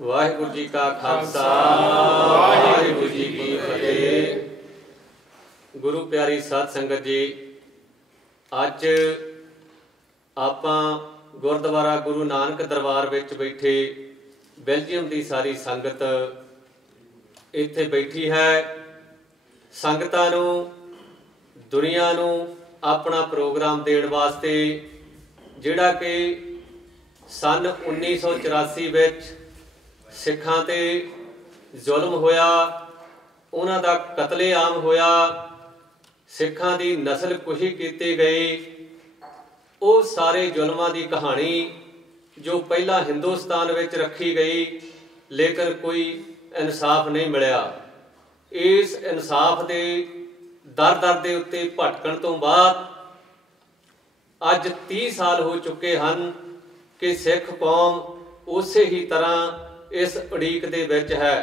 वाहिगुरु जी का खालसा वाहिगुरु जी की फतेह। गुरु प्यारी साध संगत जी, अज आपां गुरुद्वारा गुरु नानक दरबार विच बैठे बेल्जियम की सारी संगत इत्थे बैठी है। संगतां नूं दुनिया नूं अपना प्रोग्राम देण वास्ते जिहड़ा कि सन 1984 विच सिखां ते जुल्म होया, उन्हां दा कतलेआम होया, सिखां दी नस्ल कुशी कीती गई, वो सारे जुल्मां दी कहानी जो पहला हिंदुस्तान विच रखी गई लेकिन कोई इंसाफ नहीं मिलिया। इस इंसाफ दे दर दर दे उत्ते भटकण तो बाद अज 30 साल हो चुके हैं कि सिख कौम उसे ही तरह इस उड़ीक दे विच है,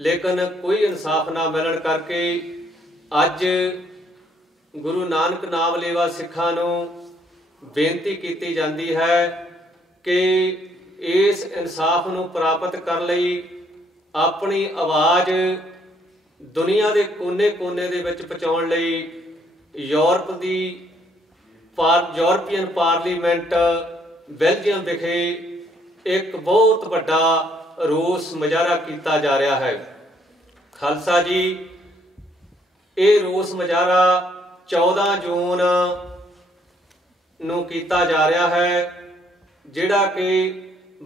लेकिन कोई इंसाफ ना मिलण करके अज गुरु नानक नाम लेवा सिखां नूं बेनती की जाती है कि इस इंसाफ नूं प्राप्त कर लई अपनी आवाज़ दुनिया के कोने कोने दे विच पहुँचाउण लई यूरोपीयन पार्लीमेंट बेल्जियम विखे एक बहुत बड़ा रोस मुजाहरा किया जा रहा है। खालसा जी, ये रोस मुजाहरा 14 जून नूं कीता जा रहा है, जिहड़ा कि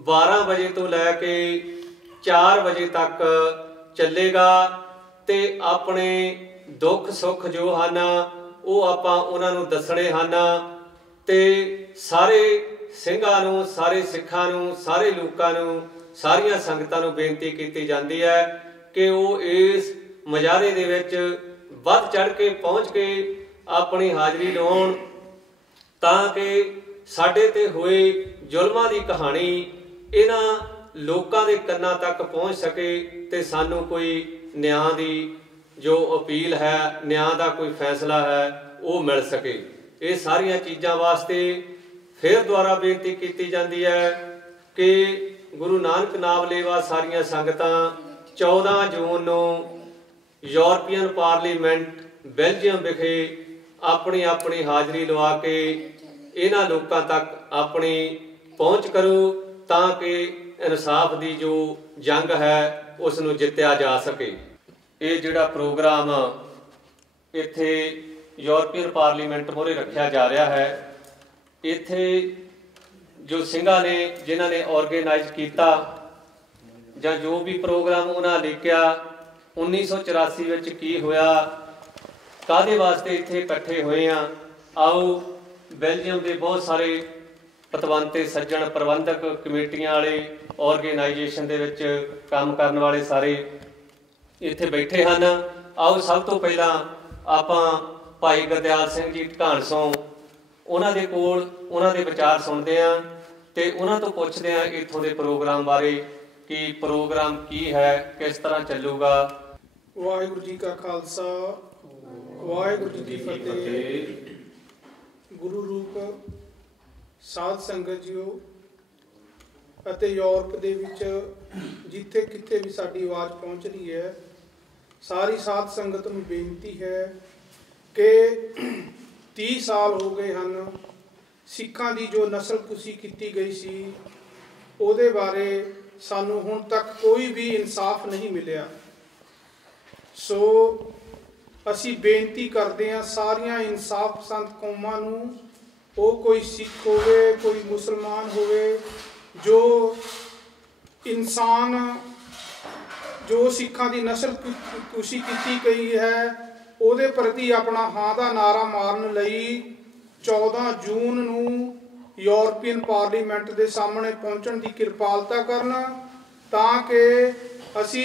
12 बजे तो लैके 4 बजे तक चलेगा ते अपने दुख सुख जो हैं वो आपां उन्हां नूं दसणे हन ते सारे ਸਿੰਘਾਂ नूं, सारे सिखां नूं, सारे लोकां नूं, सारियां संगतां नूं बेनती की जाती है कि वो इस मुजाहरे दे विच वध चढ़ के पहुँच के अपनी हाज़री लाउण तां कि साडे ते होए जुल्मां दी कहानी इन्हां लोकां दे कन्नां तक पहुँच सके ते सानूं कोई न्याय दी जो अपील है, न्याय दा कोई फैसला है वो मिल सके। ये सारियां चीज़ां वास्ते फिर दुबारा बेनती की जाती है कि गुरु नानक नाम लेवा सारियां संगतां 14 जून नूं यूरोपीयन पार्लीमेंट बेल्जियम विखे अपनी अपनी हाज़री लवा के इन्हां लोकां तक अपनी पहुँच करो ताकि इंसाफ की जो जंग है उसनूं जित्तिया जा सके। ये जिहड़ा प्रोग्राम इत्थे यूरोपीयन पार्लीमेंट मोहरे रखा जा रहा है, इत्थे जो ਸਿੰਘਾਂ ने जिन्हां ने ऑर्गेनाइज किया जां जो भी प्रोग्राम उन्हां लिखिया 1984 विच की होया, काहदे वास्ते इत्थे इकट्ठे होए हैं, आओ बेल्जियम के बहुत सारे पतवंते सज्जण प्रबंधक कमेटियां वाले ऑर्गेनाइजेशन दे विच काम करने वाले सारे इत्थे बैठे हैं। आओ सब तो पहला आपां भाई गुरदयाल सिंह जी ढकाणसों उन्हां दे कोल उन्हां दे विचार सुनते हैं ते उन्हां तो पुछदे हैं इत्थों दे प्रोग्राम बारे कि प्रोग्राम की है, किस तरह चलूगा। वाहिगुरु जी का खालसा वाहिगुरु जी की फतेह। गुरु रूप साध संगत जीओ ਅਤੇ यूरोप ਦੇ ਵਿੱਚ ਜਿੱਥੇ ਕਿਤੇ ਵੀ ਸਾਡੀ ਆਵਾਜ਼ ਪਹੁੰਚ ਰਹੀ ਹੈ, ਸਾਰੀ ਸਾਧ ਸੰਗਤ ਨੂੰ ਬੇਨਤੀ ਹੈ ਕਿ 30 ਸਾਲ हो गए हैं सिखां की जो नस्ल कुशी की गई सी ਉਹਦੇ बारे सानू हुण तक कोई भी इंसाफ नहीं मिलिया। सो असी बेनती करते हैं सारिया इंसाफ पसंद कौमां नूं, वो कोई सिख होवे कोई मुसलमान होवे, जो इंसान जो सिखां की नस्ल कुशी की गई है ਉਹਦੇ प्रति अपना हाँ का नारा मारन लई 14 जून नूं यूरोपीयन पार्लीमेंट के सामने पहुँचण की किरपालता करना ताकि असी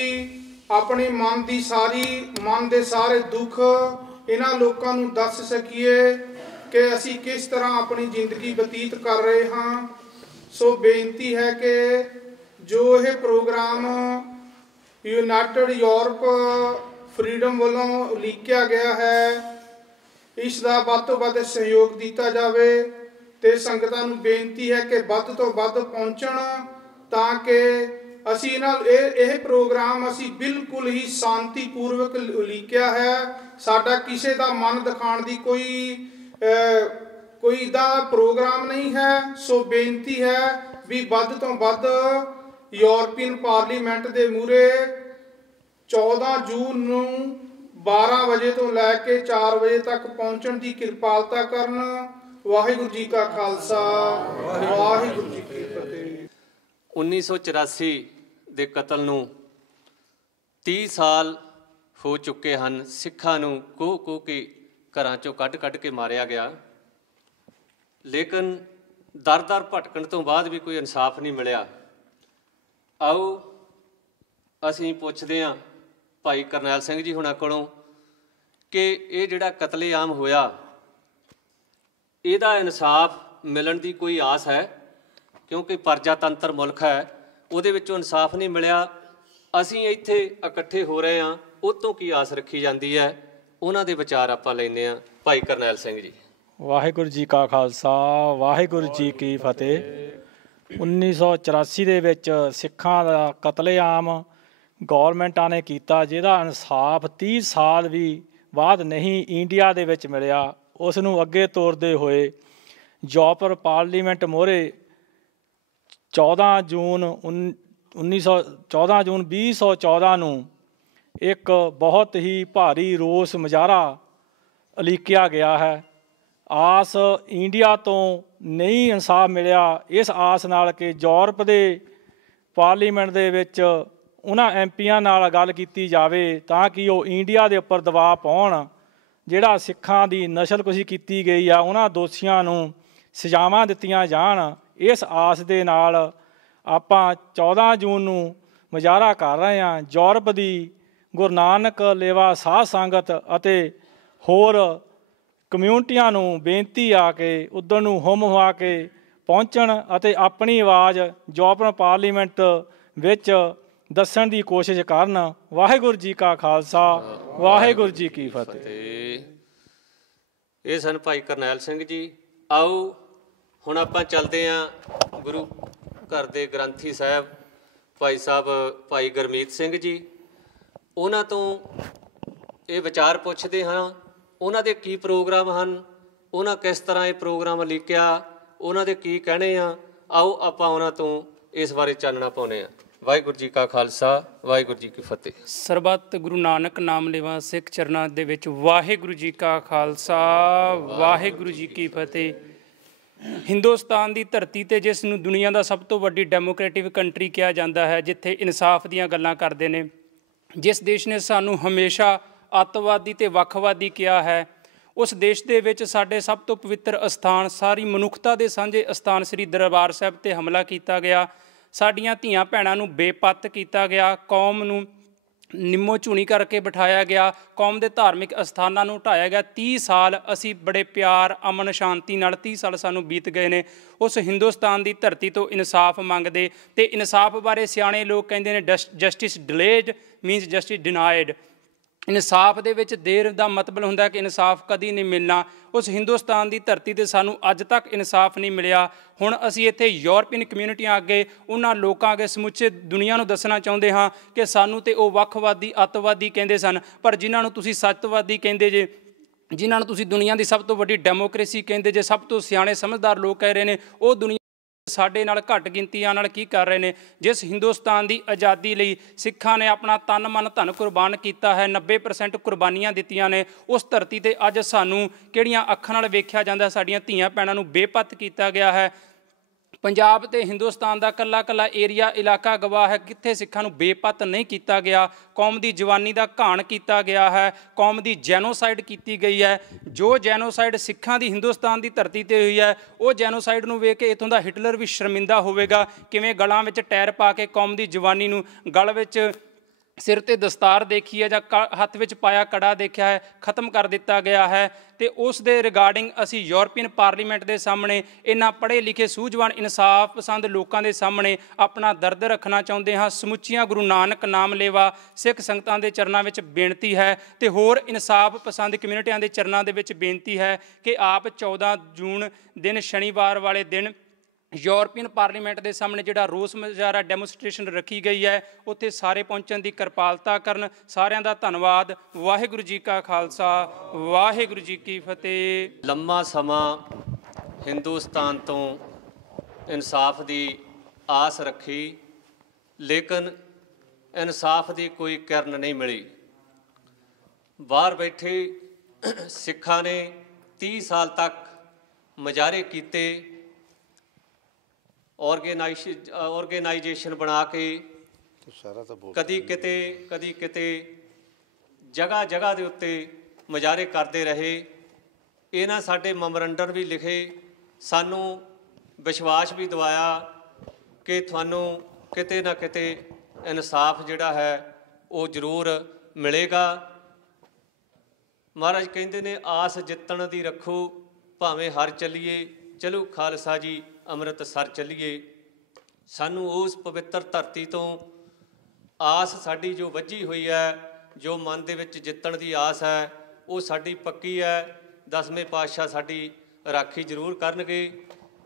अपने मन की मन के सारे दुख इन्हां लोकां नूं दस सकीए कि असी किस तरह अपनी जिंदगी बतीत कर रहे हाँ। सो बेनती है कि जो ये प्रोग्राम यूनाइटेड यूरोप फ्रीडम वालों उलीकिया गया है, इसका वध तो वध सहयोग दिता जाए ते संगतां नूं बेनती है कि वध तो वध पहुँचण ताकि ਅਸੀਂ ਇਹ ਪ੍ਰੋਗਰਾਮ ਅਸੀਂ ਬਿਲਕੁਲ ਹੀ ਸ਼ਾਂਤੀਪੂਰਵਕ ਉਲੀਕਿਆ ਹੈ। ਸਾਡਾ ਕਿਸੇ ਦਾ ਮਨ ਦਿਖਾਉਣ ਦੀ ਕੋਈ ਦਾ ਪ੍ਰੋਗਰਾਮ ਨਹੀਂ ਹੈ। ਸੋ ਬੇਨਤੀ ਹੈ ਵੀ ਵੱਧ ਤੋਂ ਵੱਧ ਯੂਰਪੀਅਨ ਪਾਰਲੀਮੈਂਟ ਦੇ ਮੂਹਰੇ 14 ਜੂਨ ਨੂੰ 12 ਵਜੇ ਤੋਂ ਲੈ ਕੇ 4 ਵਜੇ ਤੱਕ ਪਹੁੰਚਣ ਦੀ ਕਿਰਪਾਲਤਾ ਕਰਨ। ਵਾਹਿਗੁਰੂ ਜੀ ਕਾ ਖਾਲਸਾ, ਵਾਹਿਗੁਰੂ ਜੀ ਕੀ ਫਤਿਹ। 1984 ਦੇ ਕਤਲ ਨੂੰ 30 ਸਾਲ ਹੋ ਚੁੱਕੇ ਹਨ। ਸਿੱਖਾਂ ਨੂੰ ਕੋਹ ਕੇ ਘਰਾਂ ਚੋਂ ਕੱਢ ਕੇ ਮਾਰਿਆ ਗਿਆ, ਲੇਕਿਨ ਦਰ ਭਟਕਣ ਤੋਂ ਬਾਅਦ ਵੀ ਕੋਈ ਇਨਸਾਫ ਨਹੀਂ ਮਿਲਿਆ। ਆਓ ਅਸੀਂ ਪੁੱਛਦੇ ਹਾਂ ਭਾਈ ਕਰਨੈਲ ਸਿੰਘ ਜੀ ਹੁਣਾਂ ਕੋਲੋਂ ਕਿ ਇਹ ਜਿਹੜਾ ਕਤਲੇਆਮ ਹੋਇਆ, ਇਹਦਾ ਇਨਸਾਫ ਮਿਲਣ ਦੀ ਕੋਈ ਆਸ ਹੈ? ਕਿਉਂਕਿ ਪ੍ਰਜਾਤੰਤਰ ਮੁਲਕ ਹੈ, ਉਹਦੇ ਵਿੱਚੋਂ ਇਨਸਾਫ ਨਹੀਂ ਮਿਲਿਆ। ਅਸੀਂ ਇੱਥੇ ਇਕੱਠੇ ਹੋ ਰਹੇ ਹਾਂ, ਉਹ ਤੋਂ ਕੀ ਆਸ ਰੱਖੀ ਜਾਂਦੀ ਹੈ? ਉਹਨਾਂ ਦੇ ਵਿਚਾਰ ਆਪਾਂ ਲੈਂਦੇ ਹਾਂ। ਭਾਈ ਕਰਨੈਲ ਸਿੰਘ ਜੀ। ਵਾਹਿਗੁਰੂ ਜੀ ਕਾ ਖਾਲਸਾ, ਵਾਹਿਗੁਰੂ ਜੀ ਕੀ ਫਤਿਹ। 1984 ਦੇ ਵਿੱਚ ਸਿੱਖਾਂ ਦਾ ਕਤਲੇਆਮ ਗੌਰਮੈਂਟਾਂ ਨੇ ਕੀਤਾ, ਜਿਹਦਾ ਇਨਸਾਫ 30 ਸਾਲ ਵੀ ਬਾਅਦ ਨਹੀਂ ਇੰਡੀਆ ਦੇ ਵਿੱਚ ਮਿਲਿਆ। ਉਸ ਨੂੰ ਅੱਗੇ ਤੋਰਦੇ ਹੋਏ ਯੂਰਪ ਪਾਰਲੀਮੈਂਟ ਮੂਹਰੇ 14 ਜੂਨ 2014 ਨੂੰ ਇੱਕ ਬਹੁਤ ਹੀ ਭਾਰੀ ਰੋਸ ਮੁਜ਼ਾਹਰਾ ਉਲੀਕਿਆ ਗਿਆ ਹੈ। ਆਸ ਇੰਡੀਆ ਤੋਂ ਨਹੀਂ ਇਨਸਾਫ ਮਿਲਿਆ, ਇਸ ਆਸ ਨਾਲ ਕਿ ਯੂਰਪ ਦੇ ਪਾਰਲੀਮੈਂਟ ਦੇ ਵਿੱਚ ਉਹਨਾਂ ਐਮਪੀਆਂ ਨਾਲ ਗੱਲ ਕੀਤੀ ਜਾਵੇ ਤਾਂ ਕਿ ਉਹ ਇੰਡੀਆ ਦੇ ਉੱਪਰ ਦਬਾਅ ਪਾਉਣ। ਜਿਹੜਾ ਸਿੱਖਾਂ ਦੀ ਨਸਲਕੁਸ਼ੀ ਕੀਤੀ ਗਈ ਆ, ਉਹਨਾਂ ਦੋਸ਼ੀਆਂ ਨੂੰ ਸਜ਼ਾਵਾਂ ਦਿੱਤੀਆਂ ਜਾਣ। ਇਸ ਆਸ ਦੇ ਨਾਲ ਆਪਾਂ 14 ਜੂਨ ਨੂੰ ਮੁਜ਼ਾਹਰਾ ਕਰ ਰਹੇ ਹਾਂ। ਯੂਰਪ ਦੀ ਗੁਰੂ ਨਾਨਕ ਲੇਵਾ ਸਾਧ ਸੰਗਤ ਅਤੇ ਹੋਰ ਕਮਿਊਨਿਟੀਆਂ ਨੂੰ ਬੇਨਤੀ ਆ ਕਿ ਉੱਧਰ ਨੂੰ ਹੁੰਮ ਹੁਆ ਕੇ ਪਹੁੰਚਣ ਅਤੇ ਆਪਣੀ ਆਵਾਜ਼ ਯੂਰਪੀਅਨ ਪਾਰਲੀਮੈਂਟ ਵਿੱਚ ਦੱਸਣ ਦੀ ਕੋਸ਼ਿਸ਼ ਕਰਨ। ਵਾਹਿਗੁਰੂ ਜੀ ਕਾ ਖਾਲਸਾ, ਵਾਹਿਗੁਰੂ ਜੀ ਕੀ ਫਤਿਹ। ਇਹ ਸਨ ਭਾਈ ਕਰਨੈਲ ਸਿੰਘ ਜੀ। ਆਓ ਹੁਣ ਆਪਾਂ ਚੱਲਦੇ ਹਾਂ ਗੁਰੂ ਘਰ ਦੇ ਗ੍ਰੰਥੀ ਸਾਹਿਬ ਭਾਈ ਸਾਹਿਬ ਭਾਈ ਗੁਰਮੀਤ ਸਿੰਘ ਜੀ। ਉਹਨਾਂ ਤੋਂ ਇਹ ਵਿਚਾਰ ਪੁੱਛਦੇ ਹਾਂ, ਉਹਨਾਂ ਦੇ ਕੀ ਪ੍ਰੋਗਰਾਮ ਹਨ, ਉਹਨਾਂ ਕਿਸ ਤਰ੍ਹਾਂ ਇਹ ਪ੍ਰੋਗਰਾਮ ਲਿਖਿਆ, ਉਹਨਾਂ ਦੇ ਕੀ ਕਹਿਣੇ ਆ। ਆਓ ਆਪਾਂ ਉਹਨਾਂ ਤੋਂ ਇਸ ਬਾਰੇ ਚਾਨਣਾ ਪਾਉਂਦੇ ਹਾਂ। ਵਾਹਿਗੁਰੂ ਜੀ ਕਾ ਖਾਲਸਾ, ਵਾਹਿਗੁਰੂ ਜੀ ਕੀ ਫਤਿਹ। ਸਰਬੱਤ ਗੁਰੂ ਨਾਨਕ ਨਾਮ ਲੈਵਾ ਸਿੱਖ ਚਰਨਾਂ ਦੇ ਵਿੱਚ ਵਾਹਿਗੁਰੂ ਜੀ ਕਾ ਖਾਲਸਾ, ਵਾਹਿਗੁਰੂ ਜੀ ਕੀ ਫਤਿਹ। ਹਿੰਦੁਸਤਾਨ ਦੀ ਧਰਤੀ 'ਤੇ ਜਿਸ ਨੂੰ ਦੁਨੀਆ ਦਾ ਸਭ ਤੋਂ ਵੱਡੀ ਡੈਮੋਕ੍ਰੇਟਿਕ ਕੰਟਰੀ ਕਿਹਾ ਜਾਂਦਾ ਹੈ, ਜਿੱਥੇ ਇਨਸਾਫ ਦੀਆਂ ਗੱਲਾਂ ਕਰਦੇ ਨੇ, ਜਿਸ ਦੇਸ਼ ਨੇ ਸਾਨੂੰ ਹਮੇਸ਼ਾ ਅੱਤਵਾਦੀ ਅਤੇ ਵੱਖਵਾਦੀ ਕਿਹਾ ਹੈ, ਉਸ ਦੇਸ਼ ਦੇ ਵਿੱਚ ਸਾਡੇ ਸਭ ਤੋਂ ਪਵਿੱਤਰ ਅਸਥਾਨ, ਸਾਰੀ ਮਨੁੱਖਤਾ ਦੇ ਸਾਂਝੇ ਅਸਥਾਨ ਸ੍ਰੀ ਦਰਬਾਰ ਸਾਹਿਬ 'ਤੇ ਹਮਲਾ ਕੀਤਾ ਗਿਆ। ਸਾਡੀਆਂ ਧੀਆਂ ਭੈਣਾਂ ਨੂੰ ਬੇਪੱਤ ਕੀਤਾ ਗਿਆ, ਕੌਮ ਨੂੰ ਨਿੰਮੋ ਝੂਣੀ ਕਰਕੇ ਬਿਠਾਇਆ ਗਿਆ, ਕੌਮ ਦੇ ਧਾਰਮਿਕ ਅਸਥਾਨਾਂ ਨੂੰ ਢਾਇਆ ਗਿਆ। 30 ਸਾਲ ਅਸੀਂ ਬੜੇ ਪਿਆਰ, ਅਮਨ, ਸ਼ਾਂਤੀ ਨਾਲ 30 ਸਾਲ ਸਾਨੂੰ ਬੀਤ ਗਏ ਨੇ। ਉਸ ਹਿੰਦੁਸਤਾਨ ਦੀ ਧਰਤੀ ਤੋਂ ਇਨਸਾਫ ਮੰਗਦੇ, ਅਤੇ ਇਨਸਾਫ ਬਾਰੇ ਸਿਆਣੇ ਲੋਕ ਕਹਿੰਦੇ ਨੇ justice delayed means justice denied. ਇਨਸਾਫ ਦੇ ਵਿੱਚ ਦੇਰ ਦਾ ਮਤਲਬ ਹੁੰਦਾ ਕਿ ਇਨਸਾਫ ਕਦੀ ਨਹੀਂ ਮਿਲਣਾ। ਉਸ ਹਿੰਦੁਸਤਾਨ ਦੀ ਧਰਤੀ 'ਤੇ ਸਾਨੂੰ ਅੱਜ ਤੱਕ ਇਨਸਾਫ ਨਹੀਂ ਮਿਲਿਆ। ਹੁਣ ਅਸੀਂ ਇੱਥੇ ਯੂਰਪੀਅਨ ਕਮਿਊਨਿਟੀਆਂ ਅੱਗੇ, ਉਹਨਾਂ ਲੋਕਾਂ ਅੱਗੇ, ਸਮੁੱਚੇ ਦੁਨੀਆ ਨੂੰ ਦੱਸਣਾ ਚਾਹੁੰਦੇ ਹਾਂ ਕਿ ਸਾਨੂੰ ਤਾਂ ਉਹ ਵੱਖਵਾਦੀ, ਅੱਤਵਾਦੀ ਕਹਿੰਦੇ ਸਨ, ਪਰ ਜਿਨ੍ਹਾਂ ਨੂੰ ਤੁਸੀਂ ਸੱਚਵਾਦੀ ਕਹਿੰਦੇ ਜੇ, ਜਿਨ੍ਹਾਂ ਨੂੰ ਤੁਸੀਂ ਦੁਨੀਆ ਦੀ ਸਭ ਤੋਂ ਵੱਡੀ ਡੈਮੋਕ੍ਰੇਸੀ ਕਹਿੰਦੇ ਜੇ, ਸਭ ਤੋਂ ਸਿਆਣੇ ਸਮਝਦਾਰ ਲੋਕ ਕਹਿ ਰਹੇ ਨੇ, ਉਹ ਦੁਨੀਆ ਸਾਡੇ ਨਾਲ ਘੱਟ ਗਿਣਤੀਆਂ ਨਾਲ ਕੀ ਕਰ ਰਹੇ ਨੇ। ਜਿਸ ਹਿੰਦੁਸਤਾਨ ਦੀ ਆਜ਼ਾਦੀ ਲਈ ਸਿੱਖਾਂ ਨੇ ਆਪਣਾ ਤਨ ਮਨ ਧਨ ਕੁਰਬਾਨ ਕੀਤਾ ਹੈ, 90% ਕੁਰਬਾਨੀਆਂ ਦਿੱਤੀਆਂ ਨੇ, ਉਸ ਧਰਤੀ 'ਤੇ ਅੱਜ ਸਾਨੂੰ ਕਿਹੜੀਆਂ ਅੱਖਾਂ ਨਾਲ ਵੇਖਿਆ ਜਾਂਦਾ, ਸਾਡੀਆਂ ਧੀਆਂ ਭੈਣਾਂ ਨੂੰ ਬੇਪੱਤ ਕੀਤਾ ਗਿਆ ਹੈ। ਪੰਜਾਬ ਅਤੇ ਹਿੰਦੁਸਤਾਨ ਦਾ ਇਕੱਲਾ ਇਕੱਲਾ ਏਰੀਆ, ਇਲਾਕਾ ਗਵਾਹ ਹੈ, ਕਿੱਥੇ ਸਿੱਖਾਂ ਨੂੰ ਬੇਪੱਤ ਨਹੀਂ ਕੀਤਾ ਗਿਆ। ਕੌਮ ਦੀ ਜਵਾਨੀ ਦਾ ਘਾਣ ਕੀਤਾ ਗਿਆ ਹੈ, ਕੌਮ ਦੀ ਜੈਨੋਸਾਈਡ ਕੀਤੀ ਗਈ ਹੈ। ਜੋ ਜੈਨੋਸਾਈਡ ਸਿੱਖਾਂ ਦੀ ਹਿੰਦੁਸਤਾਨ ਦੀ ਧਰਤੀ 'ਤੇ ਹੋਈ ਹੈ, ਉਹ ਜੈਨੋਸਾਈਡ ਨੂੰ ਵੇਖ ਕੇ ਇੱਥੋਂ ਦਾ ਹਿਟਲਰ ਵੀ ਸ਼ਰਮਿੰਦਾ ਹੋਵੇਗਾ। ਕਿਵੇਂ ਗਲਾਂ ਵਿੱਚ ਟਾਇਰ ਪਾ ਕੇ ਕੌਮ ਦੀ ਜਵਾਨੀ ਨੂੰ, ਗਲ ਵਿੱਚ ਸਿਰ 'ਤੇ ਦਸਤਾਰ ਦੇਖੀ ਹੈ ਜਾਂ ਹੱਥ ਵਿੱਚ ਪਾਇਆ ਕੜਾ ਦੇਖਿਆ ਹੈ, ਖ਼ਤਮ ਕਰ ਦਿੱਤਾ ਗਿਆ ਹੈ। ਅਤੇ ਉਸ ਦੇ ਰਿਗਾਰਡਿੰਗ ਅਸੀਂ ਯੂਰਪੀਅਨ ਪਾਰਲੀਮੈਂਟ ਦੇ ਸਾਹਮਣੇ, ਇਹਨਾਂ ਪੜ੍ਹੇ ਲਿਖੇ ਸੂਝਵਾਨ ਇਨਸਾਫ ਪਸੰਦ ਲੋਕਾਂ ਦੇ ਸਾਹਮਣੇ ਆਪਣਾ ਦਰਦ ਰੱਖਣਾ ਚਾਹੁੰਦੇ ਹਾਂ। ਸਮੁੱਚੀਆਂ ਗੁਰੂ ਨਾਨਕ ਨਾਮ ਲੇਵਾ ਸਿੱਖ ਸੰਗਤਾਂ ਦੇ ਚਰਨਾਂ ਵਿੱਚ ਬੇਨਤੀ ਹੈ, ਅਤੇ ਹੋਰ ਇਨਸਾਫ ਪਸੰਦ ਕਮਿਊਨਿਟੀਆਂ ਦੇ ਚਰਨਾਂ ਦੇ ਵਿੱਚ ਬੇਨਤੀ ਹੈ ਕਿ ਆਪ 14 ਜੂਨ ਦਿਨ, ਸ਼ਨੀਵਾਰ ਵਾਲੇ ਦਿਨ ਯੂਰਪੀਅਨ ਪਾਰਲੀਮੈਂਟ ਦੇ ਸਾਹਮਣੇ ਜਿਹੜਾ ਰੋਸ ਮੁਜ਼ਾਹਰਾ ਡੈਮੋਸਟ੍ਰੇਸ਼ਨ ਰੱਖੀ ਗਈ ਹੈ, ਉੱਥੇ ਸਾਰੇ ਪਹੁੰਚਣ ਦੀ ਕਿਰਪਾਲਤਾ ਕਰਨ। ਸਾਰਿਆਂ ਦਾ ਧੰਨਵਾਦ। ਵਾਹਿਗੁਰੂ ਜੀ ਕਾ ਖਾਲਸਾ, ਵਾਹਿਗੁਰੂ ਜੀ ਕੀ ਫਤਿਹ। ਲੰਮਾ ਸਮਾਂ ਹਿੰਦੁਸਤਾਨ ਤੋਂ ਇਨਸਾਫ ਦੀ ਆਸ ਰੱਖੀ, ਲੇਕਿਨ ਇਨਸਾਫ ਦੀ ਕੋਈ ਕਿਰਨ ਨਹੀਂ ਮਿਲੀ। ਬਾਹਰ ਬੈਠੇ ਸਿੱਖਾਂ ਨੇ 30 ਸਾਲ ਤੱਕ ਮੁਜ਼ਾਹਰੇ ਕੀਤੇ, ਆਰਗੇਨਾਈਜੇਸ਼ਨ ਬਣਾ ਕੇ ਕਦੀ ਕਿਤੇ ਜਗ੍ਹਾ ਜਗ੍ਹਾ ਦੇ ਉੱਤੇ ਮੁਜ਼ਾਹਰੇ ਕਰਦੇ ਰਹੇ। ਇਹਨਾਂ ਸਾਡੇ ਮੈਮੋਰੰਡਮ ਵੀ ਲਿਖੇ, ਸਾਨੂੰ ਵਿਸ਼ਵਾਸ ਵੀ ਦਿਵਾਇਆ ਕਿ ਤੁਹਾਨੂੰ ਕਿਤੇ ਨਾ ਕਿਤੇ ਇਨਸਾਫ ਜਿਹੜਾ ਹੈ ਉਹ ਜ਼ਰੂਰ ਮਿਲੇਗਾ। ਮਹਾਰਾਜ ਕਹਿੰਦੇ ਨੇ ਆਸ ਜਿੱਤਣ ਦੀ ਰੱਖੋ, ਭਾਵੇਂ ਹਾਰ ਚੱਲੀਏ, ਚਲੋ ਖਾਲਸਾ ਜੀ ਅੰਮ੍ਰਿਤਸਰ ਚੱਲੀਏ। ਸਾਨੂੰ ਉਸ ਪਵਿੱਤਰ ਧਰਤੀ ਤੋਂ ਆਸ ਸਾਡੀ ਜੋ ਵੱਝੀ ਹੋਈ ਹੈ, ਜੋ ਮਨ ਦੇ ਵਿੱਚ ਜਿੱਤਣ ਦੀ ਆਸ ਹੈ, ਉਹ ਸਾਡੀ ਪੱਕੀ ਹੈ। 10ਵੇਂ ਪਾਤਸ਼ਾਹ ਸਾਡੀ ਰਾਖੀ ਜ਼ਰੂਰ ਕਰਨਗੇ।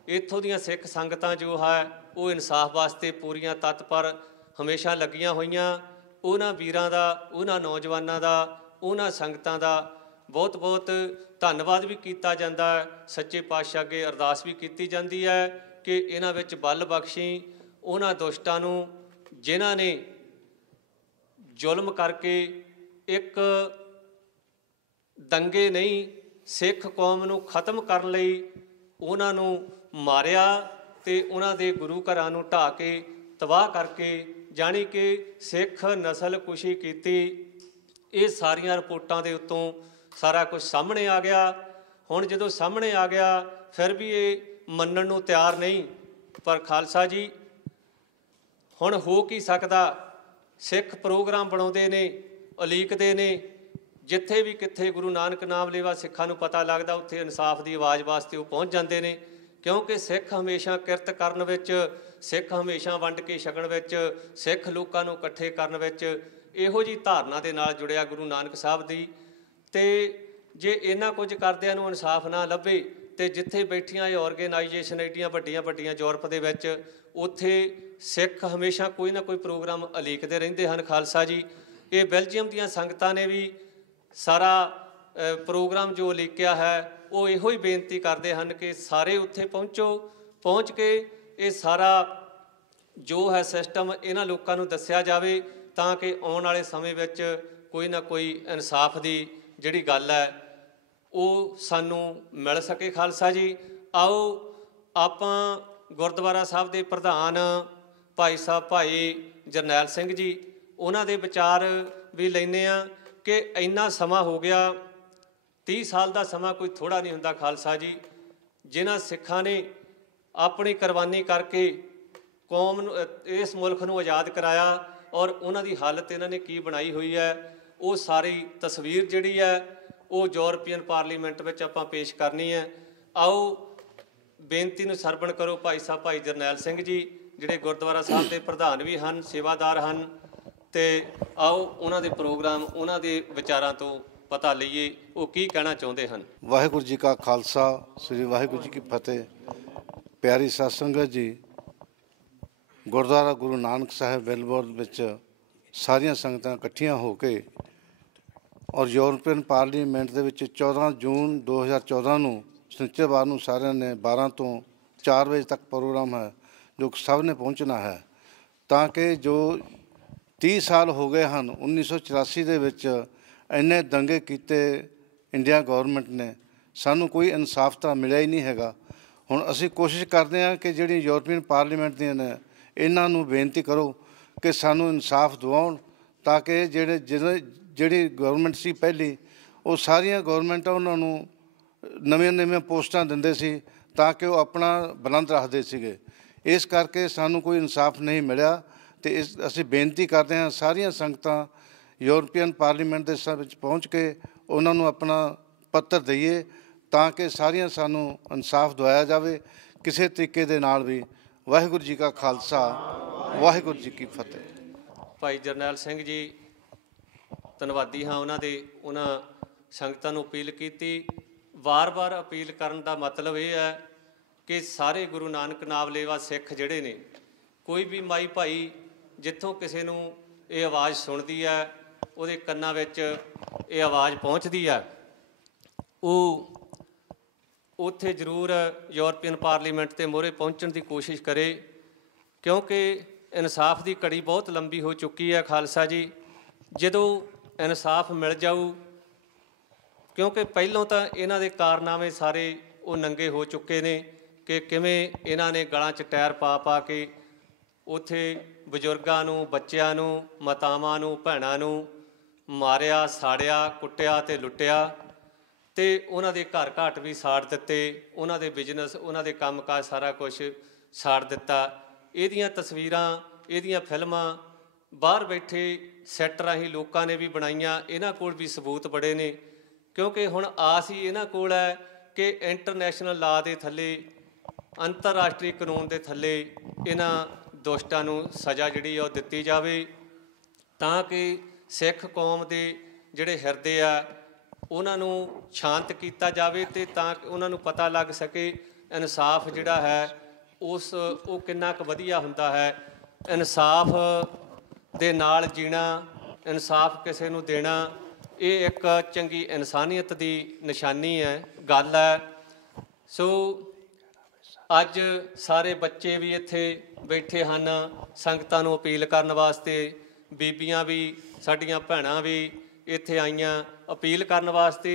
ਇੱਥੋਂ ਦੀਆਂ ਸਿੱਖ ਸੰਗਤਾਂ ਜੋ ਹੈ ਉਹ ਇਨਸਾਫ ਵਾਸਤੇ ਪੂਰੀਆਂ ਤਤਪਰ ਹਮੇਸ਼ਾ ਲੱਗੀਆਂ ਹੋਈਆਂ। ਉਹਨਾਂ ਵੀਰਾਂ ਦਾ, ਉਹਨਾਂ ਨੌਜਵਾਨਾਂ ਦਾ, ਉਹਨਾਂ ਸੰਗਤਾਂ ਦਾ ਬਹੁਤ ਬਹੁਤ ਧੰਨਵਾਦ ਵੀ ਕੀਤਾ ਜਾਂਦਾ ਹੈ। ਸੱਚੇ ਪਾਤਸ਼ਾਹ ਅੱਗੇ ਅਰਦਾਸ ਵੀ ਕੀਤੀ ਜਾਂਦੀ ਹੈ ਕਿ ਇਹਨਾਂ ਵਿੱਚ ਬਲ ਬਖਸ਼ੀ ਉਹਨਾਂ ਦੁਸ਼ਟਾਂ ਨੂੰ ਜਿਨ੍ਹਾਂ ਨੇ ਜ਼ੁਲਮ ਕਰਕੇ ਇੱਕ ਦੰਗੇ ਨਹੀਂ, ਸਿੱਖ ਕੌਮ ਨੂੰ ਖਤਮ ਕਰਨ ਲਈ ਉਹਨਾਂ ਨੂੰ ਮਾਰਿਆ ਤੇ ਉਹਨਾਂ ਦੇ ਗੁਰੂ ਘਰਾਂ ਨੂੰ ਢਾਹ ਕੇ ਤਬਾਹ ਕਰਕੇ ਜਾਣੀ ਕਿ ਸਿੱਖ ਨਸਲ ਕੁਸ਼ੀ ਕੀਤੀ। ਇਹ ਸਾਰੀਆਂ ਰਿਪੋਰਟਾਂ ਦੇ ਉੱਤੋਂ ਸਾਰਾ ਕੁਝ ਸਾਹਮਣੇ ਆ ਗਿਆ। ਹੁਣ ਜਦੋਂ ਸਾਹਮਣੇ ਆ ਗਿਆ ਫਿਰ ਵੀ ਇਹ ਮੰਨਣ ਨੂੰ ਤਿਆਰ ਨਹੀਂ। ਪਰ ਖਾਲਸਾ ਜੀ ਹੁਣ ਹੋ ਕੀ ਸਕਦਾ? ਸਿੱਖ ਪ੍ਰੋਗਰਾਮ ਬਣਾਉਂਦੇ ਨੇ, ਉਲੀਕਦੇ ਨੇ, ਜਿੱਥੇ ਵੀ ਕਿੱਥੇ ਗੁਰੂ ਨਾਨਕ ਨਾਮ ਲੇਵਾ ਸਿੱਖਾਂ ਨੂੰ ਪਤਾ ਲੱਗਦਾ ਉੱਥੇ ਇਨਸਾਫ ਦੀ ਆਵਾਜ਼ ਵਾਸਤੇ ਉਹ ਪਹੁੰਚ ਜਾਂਦੇ ਨੇ। ਕਿਉਂਕਿ ਸਿੱਖ ਹਮੇਸ਼ਾ ਕਿਰਤ ਕਰਨ ਵਿੱਚ, ਸਿੱਖ ਹਮੇਸ਼ਾ ਵੰਡ ਕੇ ਛਕਣ ਵਿੱਚ, ਸਿੱਖ ਲੋਕਾਂ ਨੂੰ ਇਕੱਠੇ ਕਰਨ ਵਿੱਚ ਇਹੋ ਜਿਹੀ ਧਾਰਨਾ ਦੇ ਨਾਲ ਜੁੜਿਆ ਗੁਰੂ ਨਾਨਕ ਸਾਹਿਬ ਦੀ। ਤੇ ਜੇ ਇਹਨਾਂ ਕੁਝ ਕਰਦਿਆਂ ਨੂੰ ਇਨਸਾਫ ਨਾ ਲੱਭੇ ਤੇ ਜਿੱਥੇ ਬੈਠੀਆਂ ਇਹ ਆਰਗੇਨਾਈਜੇਸ਼ਨ ਐਡੀਆਂ ਵੱਡੀਆਂ ਯੂਰਪ ਦੇ ਵਿੱਚ, ਉੱਥੇ ਸਿੱਖ ਹਮੇਸ਼ਾ ਕੋਈ ਨਾ ਕੋਈ ਪ੍ਰੋਗਰਾਮ ਉਲੀਕਦੇ ਰਹਿੰਦੇ ਹਨ। ਖਾਲਸਾ ਜੀ ਇਹ ਬੈਲਜੀਅਮ ਦੀਆਂ ਸੰਗਤਾਂ ਨੇ ਵੀ ਸਾਰਾ ਪ੍ਰੋਗਰਾਮ ਜੋ ਉਲੀਕਿਆ ਹੈ ਉਹ ਇਹੋ ਹੀ ਬੇਨਤੀ ਕਰਦੇ ਹਨ ਕਿ ਸਾਰੇ ਉੱਥੇ ਪਹੁੰਚੋ, ਪਹੁੰਚ ਕੇ ਇਹ ਸਾਰਾ ਜੋ ਹੈ ਸਿਸਟਮ ਇਹਨਾਂ ਲੋਕਾਂ ਨੂੰ ਦੱਸਿਆ ਜਾਵੇ ਤਾਂ ਕਿ ਆਉਣ ਵਾਲੇ ਸਮੇਂ ਵਿੱਚ ਕੋਈ ਨਾ ਕੋਈ ਇਨਸਾਫ ਦੀ ਜਿਹੜੀ ਗੱਲ ਹੈ ਉਹ ਸਾਨੂੰ ਮਿਲ ਸਕੇ। ਖਾਲਸਾ ਜੀ ਆਓ ਆਪਾਂ ਗੁਰਦੁਆਰਾ ਸਾਹਿਬ ਦੇ ਪ੍ਰਧਾਨ ਭਾਈ ਸਾਹਿਬ ਭਾਈ ਜਰਨੈਲ ਸਿੰਘ ਜੀ ਉਹਨਾਂ ਦੇ ਵਿਚਾਰ ਵੀ ਲੈਂਦੇ ਹਾਂ ਕਿ ਇੰਨਾ ਸਮਾਂ ਹੋ ਗਿਆ, 30 ਸਾਲ ਦਾ ਸਮਾਂ ਕੋਈ ਥੋੜ੍ਹਾ ਨਹੀਂ ਹੁੰਦਾ। ਖਾਲਸਾ ਜੀ ਜਿਨ੍ਹਾਂ ਸਿੱਖਾਂ ਨੇ ਆਪਣੀ ਕੁਰਬਾਨੀ ਕਰਕੇ ਕੌਮ ਨੂੰ, ਇਸ ਮੁਲਕ ਨੂੰ ਆਜ਼ਾਦ ਕਰਾਇਆ ਔਰ ਉਹਨਾਂ ਦੀ ਹਾਲਤ ਇਹਨਾਂ ਨੇ ਕੀ ਬਣਾਈ ਹੋਈ ਹੈ, ਉਹ ਸਾਰੀ ਤਸਵੀਰ ਜਿਹੜੀ ਹੈ ਉਹ ਯੂਰਪੀਅਨ ਪਾਰਲੀਮੈਂਟ ਵਿੱਚ ਆਪਾਂ ਪੇਸ਼ ਕਰਨੀ ਹੈ। ਆਓ ਬੇਨਤੀ ਨੂੰ ਸਰਵਣ ਕਰੋ ਭਾਈ ਸਾਹਿਬ ਭਾਈ ਜਰਨੈਲ ਸਿੰਘ ਜੀ ਜਿਹੜੇ ਗੁਰਦੁਆਰਾ ਸਾਹਿਬ ਦੇ ਪ੍ਰਧਾਨ ਵੀ ਹਨ, ਸੇਵਾਦਾਰ ਹਨ, ਤੇ ਆਓ ਉਹਨਾਂ ਦੇ ਪ੍ਰੋਗਰਾਮ, ਉਹਨਾਂ ਦੇ ਵਿਚਾਰਾਂ ਤੋਂ ਪਤਾ ਲਈਏ ਉਹ ਕੀ ਕਹਿਣਾ ਚਾਹੁੰਦੇ ਹਨ। ਵਾਹਿਗੁਰੂ ਜੀ ਕਾ ਖਾਲਸਾ, ਸ੍ਰੀ ਵਾਹਿਗੁਰੂ ਜੀ ਕੀ ਫਤਿਹ। ਪਿਆਰੀ ਸਾਧ ਸੰਗਤ ਜੀ, ਗੁਰਦੁਆਰਾ ਗੁਰੂ ਨਾਨਕ ਸਾਹਿਬ ਵੈਲਬੋਰਨ ਵਿੱਚ ਸਾਰੀਆਂ ਸੰਗਤਾਂ ਇਕੱਠੀਆਂ ਹੋ ਕੇ ਔਰ ਯੂਰਪੀਅਨ ਪਾਰਲੀਮੈਂਟ ਦੇ ਵਿੱਚ 14 ਜੂਨ 2014 ਨੂੰ ਸ਼ਨੀਚਰਵਾਰ ਨੂੰ ਸਾਰਿਆਂ ਨੇ 12 ਤੋਂ 4 ਵਜੇ ਤੱਕ ਪ੍ਰੋਗਰਾਮ ਹੈ ਜੋ ਸਭ ਨੇ ਪਹੁੰਚਣਾ ਹੈ, ਤਾਂ ਕਿ ਜੋ 30 ਸਾਲ ਹੋ ਗਏ ਹਨ 1984 ਦੇ ਵਿੱਚ ਇੰਨੇ ਦੰਗੇ ਕੀਤੇ ਇੰਡੀਆ ਗੌਰਮੈਂਟ ਨੇ, ਸਾਨੂੰ ਕੋਈ ਇਨਸਾਫ ਤਾਂ ਮਿਲਿਆ ਹੀ ਨਹੀਂ ਹੈਗਾ। ਹੁਣ ਅਸੀਂ ਕੋਸ਼ਿਸ਼ ਕਰਦੇ ਹਾਂ ਕਿ ਜਿਹੜੀ ਯੂਰਪੀਅਨ ਪਾਰਲੀਮੈਂਟ ਦੀਆਂ ਨੇ ਇਹਨਾਂ ਨੂੰ ਬੇਨਤੀ ਕਰੋ ਕਿ ਸਾਨੂੰ ਇਨਸਾਫ ਦਿਵਾਉਣ, ਤਾਂ ਕਿ ਜਿਹੜੀ ਗੌਰਮੈਂਟ ਸੀ ਪਹਿਲੀ, ਉਹ ਸਾਰੀਆਂ ਗੌਰਮੈਂਟਾਂ ਉਹਨਾਂ ਨੂੰ ਨਵੀਆਂ ਪੋਸਟਾਂ ਦਿੰਦੇ ਸੀ ਤਾਂ ਕਿ ਉਹ ਆਪਣਾ ਬੁਲੰਦ ਰੱਖਦੇ ਸੀਗੇ। ਇਸ ਕਰਕੇ ਸਾਨੂੰ ਕੋਈ ਇਨਸਾਫ ਨਹੀਂ ਮਿਲਿਆ ਤੇ ਅਸੀਂ ਬੇਨਤੀ ਕਰਦੇ ਹਾਂ ਸਾਰੀਆਂ ਸੰਗਤਾਂ ਯੂਰਪੀਅਨ ਪਾਰਲੀਮੈਂਟ ਦੇ ਵਿੱਚ ਪਹੁੰਚ ਕੇ ਉਹਨਾਂ ਨੂੰ ਆਪਣਾ ਪੱਤਰ ਦਈਏ ਤਾਂ ਕਿ ਸਾਰੀਆਂ ਸਾਨੂੰ ਇਨਸਾਫ ਦਿਵਾਇਆ ਜਾਵੇ ਕਿਸੇ ਤਰੀਕੇ ਦੇ ਨਾਲ ਵੀ। ਵਾਹਿਗੁਰੂ ਜੀ ਕਾ ਖਾਲਸਾ, ਵਾਹਿਗੁਰੂ ਜੀ ਕੀ ਫਤਿਹ। ਭਾਈ ਜਰਨੈਲ ਸਿੰਘ ਜੀ ਧੰਨਵਾਦੀ ਹਾਂ ਉਹਨਾਂ ਸੰਗਤਾਂ ਨੂੰ ਅਪੀਲ ਕੀਤੀ। ਵਾਰ-ਵਾਰ ਅਪੀਲ ਕਰਨ ਦਾ ਮਤਲਬ ਇਹ ਹੈ कि सारे गुरु नानक नाम लेवा सिख जिहड़े ने, कोई भी माई भाई जिथों किसी नूं ये आवाज़ सुनती है, ਉਹਦੇ ਕੰਨਾਂ ਵਿੱਚ ਇਹ ਆਵਾਜ਼ ਪਹੁੰਚਦੀ ਹੈ, ਉਹ ਉੱਥੇ ਜ਼ਰੂਰ ਯੂਰਪੀਅਨ ਪਾਰਲੀਮੈਂਟ ਦੇ ਮੂਹਰੇ ਪਹੁੰਚਣ ਦੀ ਕੋਸ਼ਿਸ਼ ਕਰੇ, ਕਿਉਂਕਿ ਇਨਸਾਫ ਦੀ ਘੜੀ ਬਹੁਤ ਲੰਬੀ ਹੋ ਚੁੱਕੀ ਹੈ ਖਾਲਸਾ ਜੀ। ਜਦੋਂ ਇਨਸਾਫ ਮਿਲ ਜਾਊ, ਕਿਉਂਕਿ ਪਹਿਲੋਂ ਤਾਂ ਇਹਨਾਂ ਦੇ ਕਾਰਨਾਮੇ ਸਾਰੇ ਉਹ ਨੰਗੇ ਹੋ ਚੁੱਕੇ ਨੇ ਕਿ ਕਿਵੇਂ ਇਹਨਾਂ ਨੇ ਗਲਾਂ 'ਚ ਟਾਇਰ ਪਾ ਪਾ ਕੇ ਉੱਥੇ ਬਜ਼ੁਰਗਾਂ ਨੂੰ, ਬੱਚਿਆਂ ਨੂੰ, ਮਾਤਾਵਾਂ ਨੂੰ, ਭੈਣਾਂ ਨੂੰ ਮਾਰਿਆ, ਸਾੜਿਆ, ਕੁੱਟਿਆ ਅਤੇ ਲੁੱਟਿਆ, ਅਤੇ ਉਹਨਾਂ ਦੇ ਘਰ ਘਾਟ ਵੀ ਸਾੜ ਦਿੱਤੇ, ਉਹਨਾਂ ਦੇ ਬਿਜ਼ਨਸ, ਉਹਨਾਂ ਦੇ ਕੰਮਕਾਜ ਸਾਰਾ ਕੁਛ ਸਾੜ ਦਿੱਤਾ। ਇਹਦੀਆਂ ਤਸਵੀਰਾਂ, ਇਹਦੀਆਂ ਫਿਲਮਾਂ ਬਾਹਰ ਬੈਠੇ ਸੈੱਟ ਰਾਹੀਂ ਲੋਕਾਂ ਨੇ ਵੀ ਬਣਾਈਆਂ, ਇਹਨਾਂ ਕੋਲ ਵੀ ਸਬੂਤ ਬੜੇ ਨੇ, ਕਿਉਂਕਿ ਹੁਣ ਆਸ ਹੀ ਇਹਨਾਂ ਕੋਲ ਹੈ ਕਿ ਇੰਟਰਨੈਸ਼ਨਲ ਲਾ ਦੇ ਥੱਲੇ, ਅੰਤਰਰਾਸ਼ਟਰੀ ਕਾਨੂੰਨ ਦੇ ਥੱਲੇ ਇਹਨਾਂ ਦੁਸ਼ਟਾਂ ਨੂੰ ਸਜ਼ਾ ਜਿਹੜੀ ਉਹ ਦਿੱਤੀ ਜਾਵੇ, ਤਾਂ ਕਿ ਸਿੱਖ ਕੌਮ ਦੇ ਜਿਹੜੇ ਹਿਰਦੇ ਆ ਉਹਨਾਂ ਨੂੰ ਸ਼ਾਂਤ ਕੀਤਾ ਜਾਵੇ, ਅਤੇ ਤਾਂ ਉਹਨਾਂ ਨੂੰ ਪਤਾ ਲੱਗ ਸਕੇ ਇਨਸਾਫ ਜਿਹੜਾ ਹੈ ਉਹ ਕਿੰਨਾ ਕੁ ਵਧੀਆ ਹੁੰਦਾ ਹੈ। ਇਨਸਾਫ ਦੇ ਨਾਲ ਜੀਣਾ, ਇਨਸਾਫ ਕਿਸੇ ਨੂੰ ਦੇਣਾ, ਇਹ ਇੱਕ ਚੰਗੀ ਇਨਸਾਨੀਅਤ ਦੀ ਨਿਸ਼ਾਨੀ ਹੈ, ਗੱਲ ਹੈ। ਸੋ ਅੱਜ ਸਾਰੇ ਬੱਚੇ ਵੀ ਇੱਥੇ ਬੈਠੇ ਹਨ ਸੰਗਤਾਂ ਨੂੰ ਅਪੀਲ ਕਰਨ ਵਾਸਤੇ, ਬੀਬੀਆਂ ਵੀ, ਸਾਡੀਆਂ ਭੈਣਾਂ ਵੀ ਇੱਥੇ ਆਈਆਂ ਅਪੀਲ ਕਰਨ ਵਾਸਤੇ।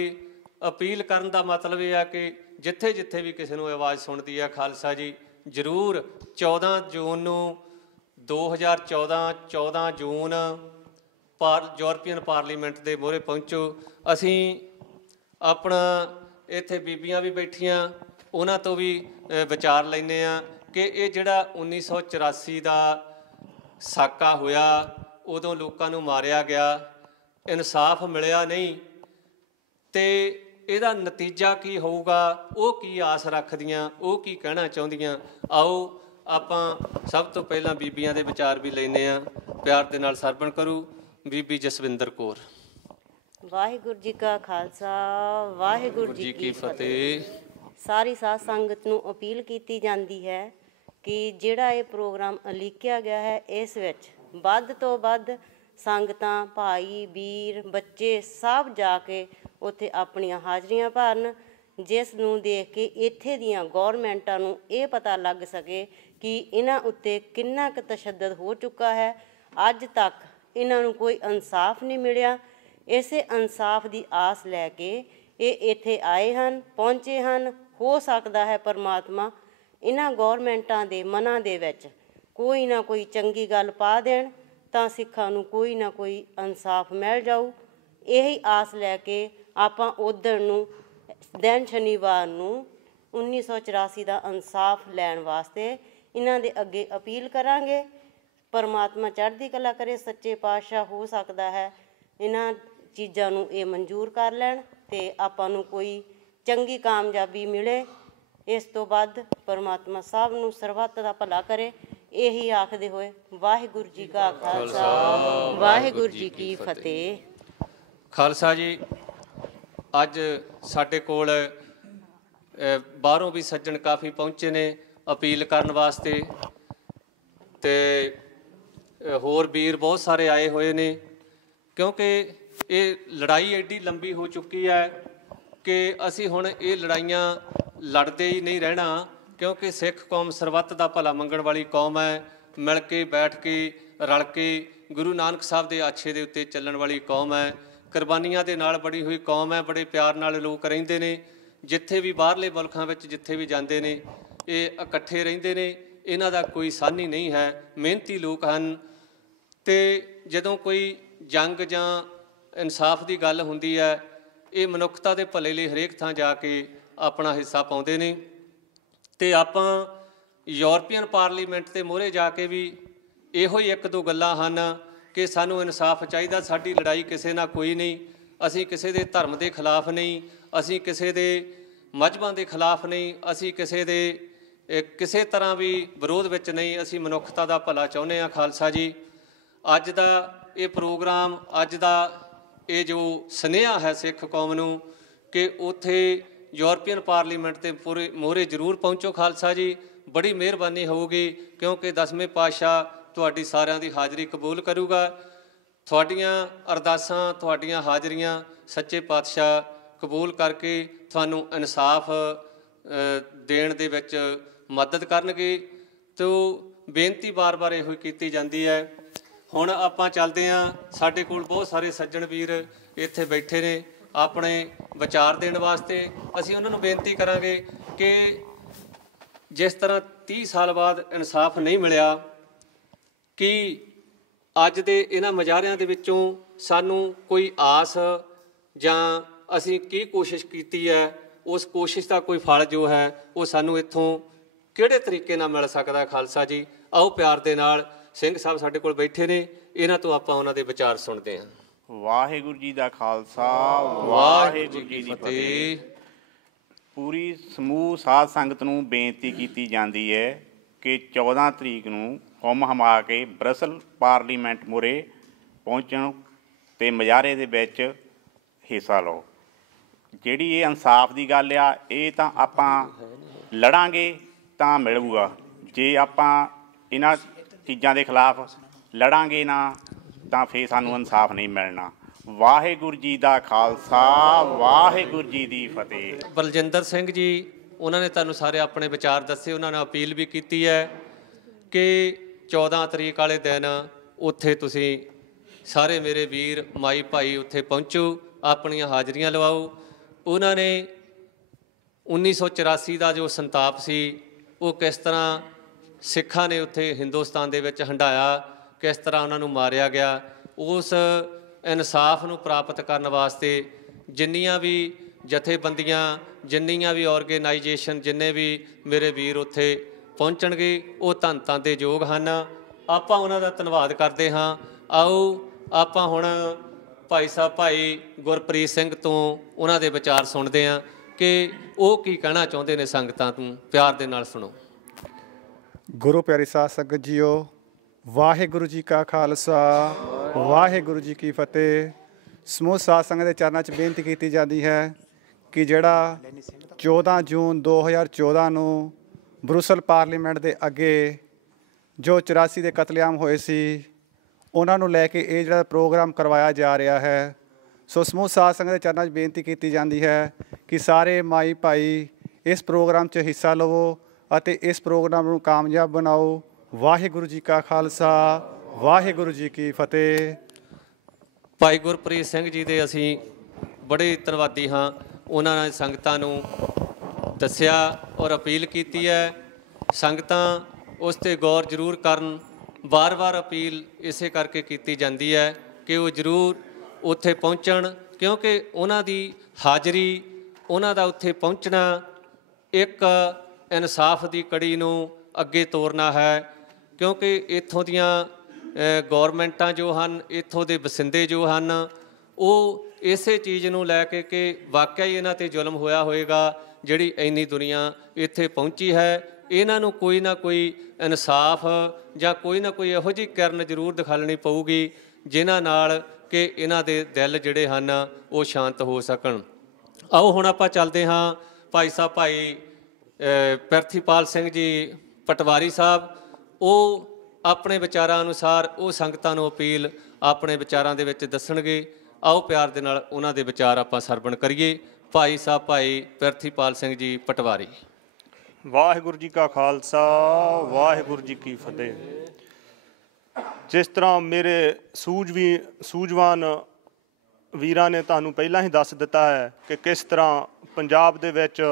ਅਪੀਲ ਕਰਨ ਦਾ ਮਤਲਬ ਇਹ ਆ ਕਿ ਜਿੱਥੇ ਜਿੱਥੇ ਵੀ ਕਿਸੇ ਨੂੰ ਆਵਾਜ਼ ਸੁਣਦੀ ਹੈ ਖਾਲਸਾ ਜੀ, ਜ਼ਰੂਰ 14 ਜੂਨ ਨੂੰ 2014 14 ਜੂਨ ਯੂਰਪੀਅਨ ਪਾਰਲੀਮੈਂਟ ਦੇ ਮੂਹਰੇ ਪਹੁੰਚੋ। ਅਸੀਂ ਆਪਣਾ ਇੱਥੇ ਬੀਬੀਆਂ ਵੀ ਬੈਠੀਆਂ, ਉਹਨਾਂ ਤੋਂ ਵੀ ਵਿਚਾਰ ਲੈਂਦੇ ਹਾਂ ਕਿ ਇਹ ਜਿਹੜਾ 1984 ਦਾ ਸਾਕਾ ਹੋਇਆ, ਉਦੋਂ ਲੋਕਾਂ ਨੂੰ ਮਾਰਿਆ ਗਿਆ, ਇਨਸਾਫ ਮਿਲਿਆ ਨਹੀਂ, ਅਤੇ ਇਹਦਾ ਨਤੀਜਾ ਕੀ ਹੋਊਗਾ, ਉਹ ਕੀ ਆਸ ਰੱਖਦੀਆਂ, ਉਹ ਕੀ ਕਹਿਣਾ ਚਾਹੁੰਦੀਆਂ। ਆਓ ਆਪਾਂ ਸਭ ਤੋਂ ਪਹਿਲਾਂ ਬੀਬੀਆਂ ਦੇ ਵਿਚਾਰ ਵੀ ਲੈਂਦੇ ਹਾਂ। ਪਿਆਰ ਦੇ ਨਾਲ ਸਰਵਣ ਕਰੂ ਬੀਬੀ ਜਸਵਿੰਦਰ ਕੌਰ। ਵਾਹਿਗੁਰੂ ਜੀ ਕਾ ਖਾਲਸਾ, ਵਾਹਿਗੁਰੂ ਜੀ ਕੀ ਫਤਿਹ। ਸਾਰੀ ਸਾਧ ਸੰਗਤ ਨੂੰ ਅਪੀਲ ਕੀਤੀ ਜਾਂਦੀ ਹੈ ਕਿ ਜਿਹੜਾ ਇਹ ਪ੍ਰੋਗਰਾਮ ਉਲੀਕਿਆ ਗਿਆ ਹੈ, ਇਸ ਵਿੱਚ ਵੱਧ ਤੋਂ ਵੱਧ ਸੰਗਤਾਂ, ਭਾਈ, ਵੀਰ, ਬੱਚੇ ਸਭ ਜਾ ਕੇ ਉੱਥੇ ਆਪਣੀਆਂ ਹਾਜ਼ਰੀਆਂ ਭਰਨ, ਜਿਸ ਨੂੰ ਦੇਖ ਕੇ ਇੱਥੇ ਦੀਆਂ ਗੌਰਮੈਂਟਾਂ ਨੂੰ ਇਹ ਪਤਾ ਲੱਗ ਸਕੇ ਕਿ ਇਹਨਾਂ ਉੱਤੇ ਕਿੰਨਾ ਕੁ ਤਸ਼ੱਦਦ ਹੋ ਚੁੱਕਾ ਹੈ। ਅੱਜ ਤੱਕ ਇਹਨਾਂ ਨੂੰ ਕੋਈ ਇਨਸਾਫ ਨਹੀਂ ਮਿਲਿਆ। ਇਸੇ ਇਨਸਾਫ ਦੀ ਆਸ ਲੈ ਕੇ ਇਹ ਇੱਥੇ ਆਏ ਹਨ, ਪਹੁੰਚੇ ਹਨ। ਹੋ ਸਕਦਾ ਹੈ ਪਰਮਾਤਮਾ ਇਹਨਾਂ ਗੌਰਮੈਂਟਾਂ ਦੇ ਮਨਾਂ ਦੇ ਵਿੱਚ ਕੋਈ ਨਾ ਕੋਈ ਚੰਗੀ ਗੱਲ ਪਾ ਦੇਣ, ਤਾਂ ਸਿੱਖਾਂ ਨੂੰ ਕੋਈ ਨਾ ਕੋਈ ਇਨਸਾਫ ਮਿਲ ਜਾਊ। ਇਹੀ ਆਸ ਲੈ ਕੇ ਆਪਾਂ ਉੱਦਣ ਨੂੰ ਦਿਨ ਸ਼ਨੀਵਾਰ ਨੂੰ 1984 ਦਾ ਇਨਸਾਫ ਲੈਣ ਵਾਸਤੇ ਇਹਨਾਂ ਦੇ ਅੱਗੇ ਅਪੀਲ ਕਰਾਂਗੇ। ਪਰਮਾਤਮਾ ਚੜ੍ਹਦੀ ਕਲਾ ਕਰੇ, ਸੱਚੇ ਪਾਤਸ਼ਾਹ ਹੋ ਸਕਦਾ ਹੈ ਇਹਨਾਂ ਚੀਜ਼ਾਂ ਨੂੰ ਇਹ ਮਨਜ਼ੂਰ ਕਰ ਲੈਣ ਅਤੇ ਆਪਾਂ ਨੂੰ ਕੋਈ ਚੰਗੀ ਕਾਮਯਾਬੀ ਮਿਲੇ। ਇਸ ਤੋਂ ਵੱਧ ਪਰਮਾਤਮਾ ਸਭ ਨੂੰ ਸਰਬੱਤ ਦਾ ਭਲਾ ਕਰੇ। ਇਹੀ ਆਖਦੇ ਹੋਏ ਵਾਹਿਗੁਰੂ ਜੀ ਕਾ ਖਾਲਸਾ, ਵਾਹਿਗੁਰੂ ਜੀ ਕੀ ਫਤਿਹ। ਖਾਲਸਾ ਜੀ, ਅੱਜ ਸਾਡੇ ਕੋਲ ਬਾਹਰੋਂ ਵੀ ਸੱਜਣ ਕਾਫੀ ਪਹੁੰਚੇ ਨੇ ਅਪੀਲ ਕਰਨ ਵਾਸਤੇ, ਅਤੇ ਹੋਰ ਵੀਰ ਬਹੁਤ ਸਾਰੇ ਆਏ ਹੋਏ ਨੇ, ਕਿਉਂਕਿ ਇਹ ਲੜਾਈ ਐਡੀ ਲੰਬੀ ਹੋ ਚੁੱਕੀ ਹੈ ਕਿ ਅਸੀਂ ਹੁਣ ਇਹ ਲੜਾਈਆਂ ਲੜਦੇ ਹੀ ਨਹੀਂ ਰਹਿਣਾ, ਕਿਉਂਕਿ ਸਿੱਖ ਕੌਮ ਸਰਬੱਤ ਦਾ ਭਲਾ ਮੰਗਣ ਵਾਲੀ ਕੌਮ ਹੈ। ਮਿਲ ਕੇ, ਬੈਠ ਕੇ, ਰਲ ਕੇ ਗੁਰੂ ਨਾਨਕ ਸਾਹਿਬ ਦੇ ਆਛੇ ਦੇ ਉੱਤੇ ਚੱਲਣ ਵਾਲੀ ਕੌਮ ਹੈ। ਕੁਰਬਾਨੀਆਂ ਦੇ ਨਾਲ ਬੜੀ ਹੋਈ ਕੌਮ ਹੈ। ਬੜੇ ਪਿਆਰ ਨਾਲ ਲੋਕ ਰਹਿੰਦੇ ਨੇ, ਜਿੱਥੇ ਵੀ ਬਾਹਰਲੇ ਮੁਲਕਾਂ ਵਿੱਚ ਜਿੱਥੇ ਵੀ ਜਾਂਦੇ ਨੇ ਇਹ ਇਕੱਠੇ ਰਹਿੰਦੇ ਨੇ। ਇਹਨਾਂ ਦਾ ਕੋਈ ਸਾਨੀ ਨਹੀਂ ਹੈ, ਮਿਹਨਤੀ ਲੋਕ ਹਨ। ਅਤੇ ਜਦੋਂ ਕੋਈ ਜੰਗ ਜਾਂ ਇਨਸਾਫ ਦੀ ਗੱਲ ਹੁੰਦੀ ਹੈ, ਇਹ ਮਨੁੱਖਤਾ ਦੇ ਭਲੇ ਲਈ ਹਰੇਕ ਥਾਂ ਜਾ ਕੇ ਆਪਣਾ ਹਿੱਸਾ ਪਾਉਂਦੇ ਨੇ। ਅਤੇ ਆਪਾਂ ਯੂਰਪੀਅਨ ਪਾਰਲੀਮੈਂਟ ਦੇ ਮੂਹਰੇ ਜਾ ਕੇ ਵੀ ਇਹੋ ਹੀ ਇੱਕ ਦੋ ਗੱਲਾਂ ਹਨ ਕਿ ਸਾਨੂੰ ਇਨਸਾਫ ਚਾਹੀਦਾ। ਸਾਡੀ ਲੜਾਈ ਕਿਸੇ ਨਾਲ ਕੋਈ ਨਹੀਂ, ਅਸੀਂ ਕਿਸੇ ਦੇ ਧਰਮ ਦੇ ਖਿਲਾਫ ਨਹੀਂ, ਅਸੀਂ ਕਿਸੇ ਦੇ ਮਜ਼ਹਬਾਂ ਦੇ ਖਿਲਾਫ ਨਹੀਂ, ਅਸੀਂ ਕਿਸੇ ਦੇ ਕਿਸੇ ਤਰ੍ਹਾਂ ਵੀ ਵਿਰੋਧ ਵਿੱਚ ਨਹੀਂ, ਅਸੀਂ ਮਨੁੱਖਤਾ ਦਾ ਭਲਾ ਚਾਹੁੰਦੇ ਹਾਂ। ਖਾਲਸਾ ਜੀ, ਅੱਜ ਦਾ ਇਹ ਪ੍ਰੋਗਰਾਮ, ਅੱਜ ਦਾ ਇਹ ਜੋ ਸੁਨੇਹਾ ਹੈ ਸਿੱਖ ਕੌਮ ਨੂੰ ਕਿ ਉੱਥੇ ਯੂਰਪੀਅਨ ਪਾਰਲੀਮੈਂਟ ਦੇ ਮੂਹਰੇ ਜ਼ਰੂਰ ਪਹੁੰਚੋ ਖਾਲਸਾ ਜੀ, ਬੜੀ ਮਿਹਰਬਾਨੀ ਹੋਊਗੀ, ਕਿਉਂਕਿ 10ਵੇਂ ਪਾਤਸ਼ਾਹ ਤੁਹਾਡੀ ਸਾਰਿਆਂ ਦੀ ਹਾਜ਼ਰੀ ਕਬੂਲ ਕਰੂਗਾ। ਤੁਹਾਡੀਆਂ ਅਰਦਾਸਾਂ, ਤੁਹਾਡੀਆਂ ਹਾਜ਼ਰੀਆਂ ਸੱਚੇ ਪਾਤਸ਼ਾਹ ਕਬੂਲ ਕਰਕੇ ਤੁਹਾਨੂੰ ਇਨਸਾਫ ਦੇਣ ਦੇ ਵਿੱਚ ਮਦਦ ਕਰਨਗੇ। ਤੋ ਬੇਨਤੀ ਵਾਰ-ਵਾਰ ਇਹੋ ਕੀਤੀ ਜਾਂਦੀ ਹੈ। ਹੁਣ ਆਪਾਂ ਚੱਲਦੇ ਹਾਂ, ਸਾਡੇ ਕੋਲ ਬਹੁਤ ਸਾਰੇ ਸੱਜਣ ਵੀਰ ਇੱਥੇ ਬੈਠੇ ਨੇ ਆਪਣੇ ਵਿਚਾਰ ਦੇਣ ਵਾਸਤੇ। ਅਸੀਂ ਉਹਨਾਂ ਨੂੰ ਬੇਨਤੀ ਕਰਾਂਗੇ ਕਿ ਜਿਸ ਤਰ੍ਹਾਂ 30 ਸਾਲ ਬਾਅਦ ਇਨਸਾਫ ਨਹੀਂ ਮਿਲਿਆ, ਕਿ ਅੱਜ ਦੇ ਇਹਨਾਂ ਮੁਜ਼ਾਹਰਿਆਂ ਦੇ ਵਿੱਚੋਂ ਸਾਨੂੰ ਕੋਈ ਆਸ ਜਾਂ ਅਸੀਂ ਕੀ ਕੋਸ਼ਿਸ਼ ਕੀਤੀ ਹੈ, ਉਸ ਕੋਸ਼ਿਸ਼ ਦਾ ਕੋਈ ਫਲ ਜੋ ਹੈ ਉਹ ਸਾਨੂੰ ਇੱਥੋਂ ਕਿਹੜੇ ਤਰੀਕੇ ਨਾਲ ਮਿਲ ਸਕਦਾ ਖਾਲਸਾ ਜੀ। ਆਓ ਪਿਆਰ ਦੇ ਨਾਲ, ਸਿੰਘ ਸਾਹਿਬ ਸਾਡੇ ਕੋਲ ਬੈਠੇ ਨੇ, ਇਹਨਾਂ ਤੋਂ ਆਪਾਂ ਉਹਨਾਂ ਦੇ ਵਿਚਾਰ ਸੁਣਦੇ ਹਾਂ। ਵਾਹਿਗੁਰੂ ਜੀ ਦਾ ਖਾਲਸਾ, ਵਾਹਿਗੁਰੂ ਜੀ ਦੀ ਫਤਿਹ। ਪੂਰੀ ਸਮੂਹ ਸਾਧ ਸੰਗਤ ਨੂੰ ਬੇਨਤੀ ਕੀਤੀ ਜਾਂਦੀ ਹੈ ਕਿ 14 ਤਰੀਕ ਨੂੰ ਹੁਮ ਹਮਾ ਕੇ ਬਰਸਲ ਪਾਰਲੀਮੈਂਟ ਮੂਹਰੇ ਪਹੁੰਚਣ ਅਤੇ ਮੁਜ਼ਾਹਰੇ ਦੇ ਵਿੱਚ ਹਿੱਸਾ ਲਓ। ਜਿਹੜੀ ਇਹ ਇਨਸਾਫ ਦੀ ਗੱਲ ਆ, ਇਹ ਤਾਂ ਆਪਾਂ ਲੜਾਂਗੇ ਤਾਂ ਮਿਲੂਗਾ। ਜੇ ਆਪਾਂ ਇਹਨਾਂ ਚੀਜ਼ਾਂ ਦੇ ਖਿਲਾਫ ਲੜਾਂਗੇ ਨਾ ਤਾਂ ਫਿਰ ਸਾਨੂੰ ਇਨਸਾਫ ਨਹੀਂ ਮਿਲਣਾ। ਵਾਹਿਗੁਰੂ ਜੀ ਦਾ ਖਾਲਸਾ, ਵਾਹਿਗੁਰੂ ਜੀ ਦੀ ਫਤਿਹ। ਬਲਜਿੰਦਰ ਸਿੰਘ ਜੀ ਉਹਨਾਂ ਨੇ ਤੁਹਾਨੂੰ ਸਾਰੇ ਆਪਣੇ ਵਿਚਾਰ ਦੱਸੇ। ਉਹਨਾਂ ਨੇ ਅਪੀਲ ਵੀ ਕੀਤੀ ਹੈ ਕਿ 14 ਤਰੀਕ ਵਾਲੇ ਦਿਨ ਉੱਥੇ ਤੁਸੀਂ ਸਾਰੇ ਮੇਰੇ ਵੀਰ ਮਾਈ ਭਾਈ ਉੱਥੇ ਪਹੁੰਚੋ, ਆਪਣੀਆਂ ਹਾਜ਼ਰੀਆਂ ਲਵਾਓ। ਉਹਨਾਂ ਨੇ 1984 ਦਾ ਜੋ ਸੰਤਾਪ ਸੀ, ਉਹ ਕਿਸ ਤਰ੍ਹਾਂ ਸਿੱਖਾਂ ਨੇ ਉੱਥੇ ਹਿੰਦੁਸਤਾਨ ਦੇ ਵਿੱਚ ਹੰਢਾਇਆ, ਕਿਸ ਤਰ੍ਹਾਂ ਉਹਨਾਂ ਨੂੰ ਮਾਰਿਆ ਗਿਆ, ਉਸ ਇਨਸਾਫ ਨੂੰ ਪ੍ਰਾਪਤ ਕਰਨ ਵਾਸਤੇ ਜਿੰਨੀਆਂ ਵੀ ਜਥੇਬੰਦੀਆਂ, ਜਿੰਨੀਆਂ ਵੀ ਆਰਗੇਨਾਈਜੇਸ਼ਨ, ਜਿੰਨੇ ਵੀ ਮੇਰੇ ਵੀਰ ਉੱਥੇ ਪਹੁੰਚਣਗੇ, ਉਹ ਧੰਨ ਦੇ ਯੋਗ ਹਨ। ਆਪਾਂ ਉਹਨਾਂ ਦਾ ਧੰਨਵਾਦ ਕਰਦੇ ਹਾਂ। ਆਓ ਆਪਾਂ ਹੁਣ ਭਾਈ ਸਾਹਿਬ ਭਾਈ ਗੁਰਪ੍ਰੀਤ ਸਿੰਘ ਤੋਂ ਉਹਨਾਂ ਦੇ ਵਿਚਾਰ ਸੁਣਦੇ ਹਾਂ ਕਿ ਉਹ ਕੀ ਕਹਿਣਾ ਚਾਹੁੰਦੇ ਨੇ। ਸੰਗਤਾਂ ਤੋਂ ਪਿਆਰ ਦੇ ਨਾਲ ਸੁਣੋ। ਗੁਰੂ ਪਿਆਰੀ ਸਾਧ ਸੰਗਤ ਜੀਓ, ਵਾਹਿਗੁਰੂ ਜੀ ਕਾ ਖਾਲਸਾ, ਵਾਹਿਗੁਰੂ ਜੀ ਕੀ ਫਤਿਹ। ਸਮੂਹ ਸਾਧ ਸੰਗਤ ਦੇ ਚਰਨਾਂ 'ਚ ਬੇਨਤੀ ਕੀਤੀ ਜਾਂਦੀ ਹੈ ਕਿ ਜਿਹੜਾ 14 ਜੂਨ 2014 ਨੂੰ ਬਰੁਸਲ ਪਾਰਲੀਮੈਂਟ ਦੇ ਅੱਗੇ ਜੋ 84 ਦੇ ਕਤਲੇਆਮ ਹੋਏ ਸੀ, ਉਹਨਾਂ ਨੂੰ ਲੈ ਕੇ ਇਹ ਜਿਹੜਾ ਪ੍ਰੋਗਰਾਮ ਕਰਵਾਇਆ ਜਾ ਰਿਹਾ ਹੈ। ਸੋ ਸਮੂਹ ਸਾਧ ਸੰਗਤ ਦੇ ਚਰਨਾਂ 'ਚ ਬੇਨਤੀ ਕੀਤੀ ਜਾਂਦੀ ਹੈ ਕਿ ਸਾਰੇ ਮਾਈ ਭਾਈ ਇਸ ਪ੍ਰੋਗਰਾਮ 'ਚ ਹਿੱਸਾ ਲਵੋ ਅਤੇ ਇਸ ਪ੍ਰੋਗਰਾਮ ਨੂੰ ਕਾਮਯਾਬ ਬਣਾਓ। ਵਾਹਿਗੁਰੂ ਜੀ ਕਾ ਖਾਲਸਾ, ਵਾਹਿਗੁਰੂ ਜੀ ਕੀ ਫਤਿਹ। ਭਾਈ ਗੁਰਪ੍ਰੀਤ ਸਿੰਘ ਜੀ ਦੇ ਅਸੀਂ ਬੜੇ ਧੰਨਵਾਦੀ ਹਾਂ। ਉਹਨਾਂ ਨੇ ਸੰਗਤਾਂ ਨੂੰ ਦੱਸਿਆ ਔਰ ਅਪੀਲ ਕੀਤੀ ਹੈ। ਸੰਗਤਾਂ ਉਸ 'ਤੇ ਗੌਰ ਜ਼ਰੂਰ ਕਰਨ। ਵਾਰ-ਵਾਰ ਅਪੀਲ ਇਸੇ ਕਰਕੇ ਕੀਤੀ ਜਾਂਦੀ ਹੈ ਕਿ ਉਹ ਜ਼ਰੂਰ ਉੱਥੇ ਪਹੁੰਚਣ, ਕਿਉਂਕਿ ਉਹਨਾਂ ਦੀ ਹਾਜ਼ਰੀ, ਉਹਨਾਂ ਦਾ ਉੱਥੇ ਪਹੁੰਚਣਾ ਇੱਕ ਇਨਸਾਫ ਦੀ ਕੜੀ ਨੂੰ ਅੱਗੇ ਤੋਰਨਾ ਹੈ। ਕਿਉਂਕਿ ਇੱਥੋਂ ਦੀਆਂ ਗੌਰਮੈਂਟਾਂ ਜੋ ਹਨ, ਇੱਥੋਂ ਦੇ ਵਸਿੰਦੇ ਜੋ ਹਨ, ਉਹ ਇਸੇ ਚੀਜ਼ ਨੂੰ ਲੈ ਕੇ ਕਿ ਵਾਕਿਆ ਹੀ ਇਹਨਾਂ 'ਤੇ ਜ਼ੁਲਮ ਹੋਇਆ ਹੋਏਗਾ। ਜਿਹੜੀ ਇੰਨੀ ਦੁਨੀਆ ਇੱਥੇ ਪਹੁੰਚੀ ਹੈ, ਇਹਨਾਂ ਨੂੰ ਕੋਈ ਨਾ ਕੋਈ ਇਨਸਾਫ ਜਾਂ ਕੋਈ ਨਾ ਕੋਈ ਇਹੋ ਜਿਹੀ ਕਿਰਨ ਜ਼ਰੂਰ ਦਿਖਾਲਣੀ ਪਊਗੀ ਜਿਨ੍ਹਾਂ ਨਾਲ ਕਿ ਇਹਨਾਂ ਦੇ ਦਿਲ ਜਿਹੜੇ ਹਨ ਉਹ ਸ਼ਾਂਤ ਹੋ ਸਕਣ। ਆਓ ਹੁਣ ਆਪਾਂ ਚੱਲਦੇ ਹਾਂ ਭਾਈ ਸਾਹਿਬ ਭਾਈ ਪ੍ਰਿਥੀਪਾਲ ਸਿੰਘ ਜੀ ਪਟਵਾਰੀ ਸਾਹਿਬ। ਉਹ ਆਪਣੇ ਵਿਚਾਰਾਂ ਅਨੁਸਾਰ ਉਹ ਸੰਗਤਾਂ ਨੂੰ ਅਪੀਲ ਆਪਣੇ ਵਿਚਾਰਾਂ ਦੇ ਵਿੱਚ ਦੱਸਣਗੇ। ਆਓ ਪਿਆਰ ਦੇ ਨਾਲ ਉਹਨਾਂ ਦੇ ਵਿਚਾਰ ਆਪਾਂ ਸਰਵਣ ਕਰੀਏ। ਭਾਈ ਸਾਹਿਬ ਭਾਈ ਪ੍ਰਿਥੀਪਾਲ ਸਿੰਘ ਜੀ ਪਟਵਾਰੀ। ਵਾਹਿਗੁਰੂ ਜੀ ਕਾ ਖਾਲਸਾ, ਵਾਹਿਗੁਰੂ ਜੀ ਕੀ ਫਤਿਹ। ਜਿਸ ਤਰ੍ਹਾਂ ਮੇਰੇ ਸੂਝਵਾਨ ਵੀਰਾਂ ਨੇ ਤੁਹਾਨੂੰ ਪਹਿਲਾਂ ਹੀ ਦੱਸ ਦਿੱਤਾ ਹੈ ਕਿ ਕਿਸ ਤਰ੍ਹਾਂ ਪੰਜਾਬ ਦੇ ਵਿੱਚ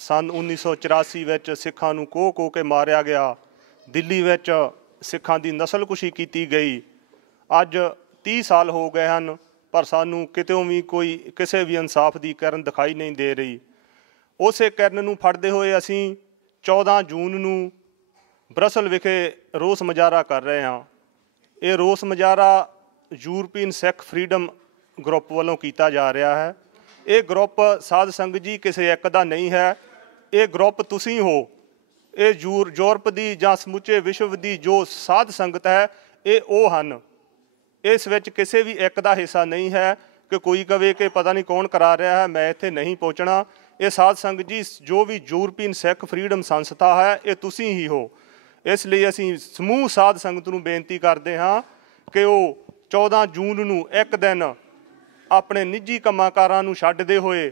ਸੰਨ 1984 ਵਿੱਚ ਸਿੱਖਾਂ ਨੂੰ ਕੋਹ ਕੇ ਮਾਰਿਆ ਗਿਆ, ਦਿੱਲੀ ਵਿੱਚ ਸਿੱਖਾਂ ਦੀ ਨਸਲਕੁਸ਼ੀ ਕੀਤੀ ਗਈ। ਅੱਜ 30 ਸਾਲ ਹੋ ਗਏ ਹਨ, ਪਰ ਸਾਨੂੰ ਕਿਤੋਂ ਵੀ ਕੋਈ ਕਿਸੇ ਵੀ ਇਨਸਾਫ ਦੀ ਕਿਰਨ ਦਿਖਾਈ ਨਹੀਂ ਦੇ ਰਹੀ। ਉਸੇ ਕਿਰਨ ਨੂੰ ਫੜਦੇ ਹੋਏ ਅਸੀਂ 14 ਜੂਨ ਨੂੰ ਬਰਸਲ ਵਿਖੇ ਰੋਸ ਮੁਜ਼ਾਹਰਾ ਕਰ ਰਹੇ ਹਾਂ। ਇਹ ਰੋਸ ਮੁਜ਼ਾਹਰਾ ਯੂਰਪੀਅਨ ਸਿੱਖ ਫਰੀडम ਗਰੁੱਪ ਵੱਲੋਂ ਕੀਤਾ ਜਾ ਰਿਹਾ ਹੈ। ਇਹ ਗਰੁੱਪ ਸਾਧ ਸੰਗਤ ਜੀ ਕਿਸੇ ਇੱਕ ਦਾ ਨਹੀਂ ਹੈ। ਇਹ ਗਰੁੱਪ ਤੁਸੀਂ ਹੋ। ਇਹ ਯੂਰਪ ਦੀ ਜਾਂ ਸਮੁੱਚੇ ਵਿਸ਼ਵ ਦੀ ਜੋ ਸਾਧ ਸੰਗਤ ਹੈ, ਇਹ ਉਹ ਹਨ। ਇਸ ਵਿੱਚ ਕਿਸੇ ਵੀ ਇੱਕ ਦਾ ਹਿੱਸਾ ਨਹੀਂ ਹੈ ਕਿ ਕੋਈ ਕਵੇ ਕਿ ਪਤਾ ਨਹੀਂ ਕੌਣ ਕਰਾ ਰਿਹਾ ਹੈ, ਮੈਂ ਇੱਥੇ ਨਹੀਂ ਪਹੁੰਚਣਾ। ਇਹ ਸਾਧ ਸੰਗਤ ਜੀ ਜੋ ਵੀ ਯੂਰਪੀਅਨ ਸਿੱਖ ਫਰੀडम ਸੰਸਥਾ ਹੈ ਇਹ ਤੁਸੀਂ ਹੀ ਹੋ। ਇਸ ਲਈ ਅਸੀਂ ਸਮੂਹ ਸਾਧ ਸੰਗਤ ਨੂੰ ਬੇਨਤੀ ਕਰਦੇ ਹਾਂ ਕਿ ਉਹ 14 ਜੂਨ ਨੂੰ ਇੱਕ ਦਿਨ ਆਪਣੇ ਨਿੱਜੀ ਕੰਮਾਂਕਾਰਾਂ ਨੂੰ ਛੱਡਦੇ ਹੋਏ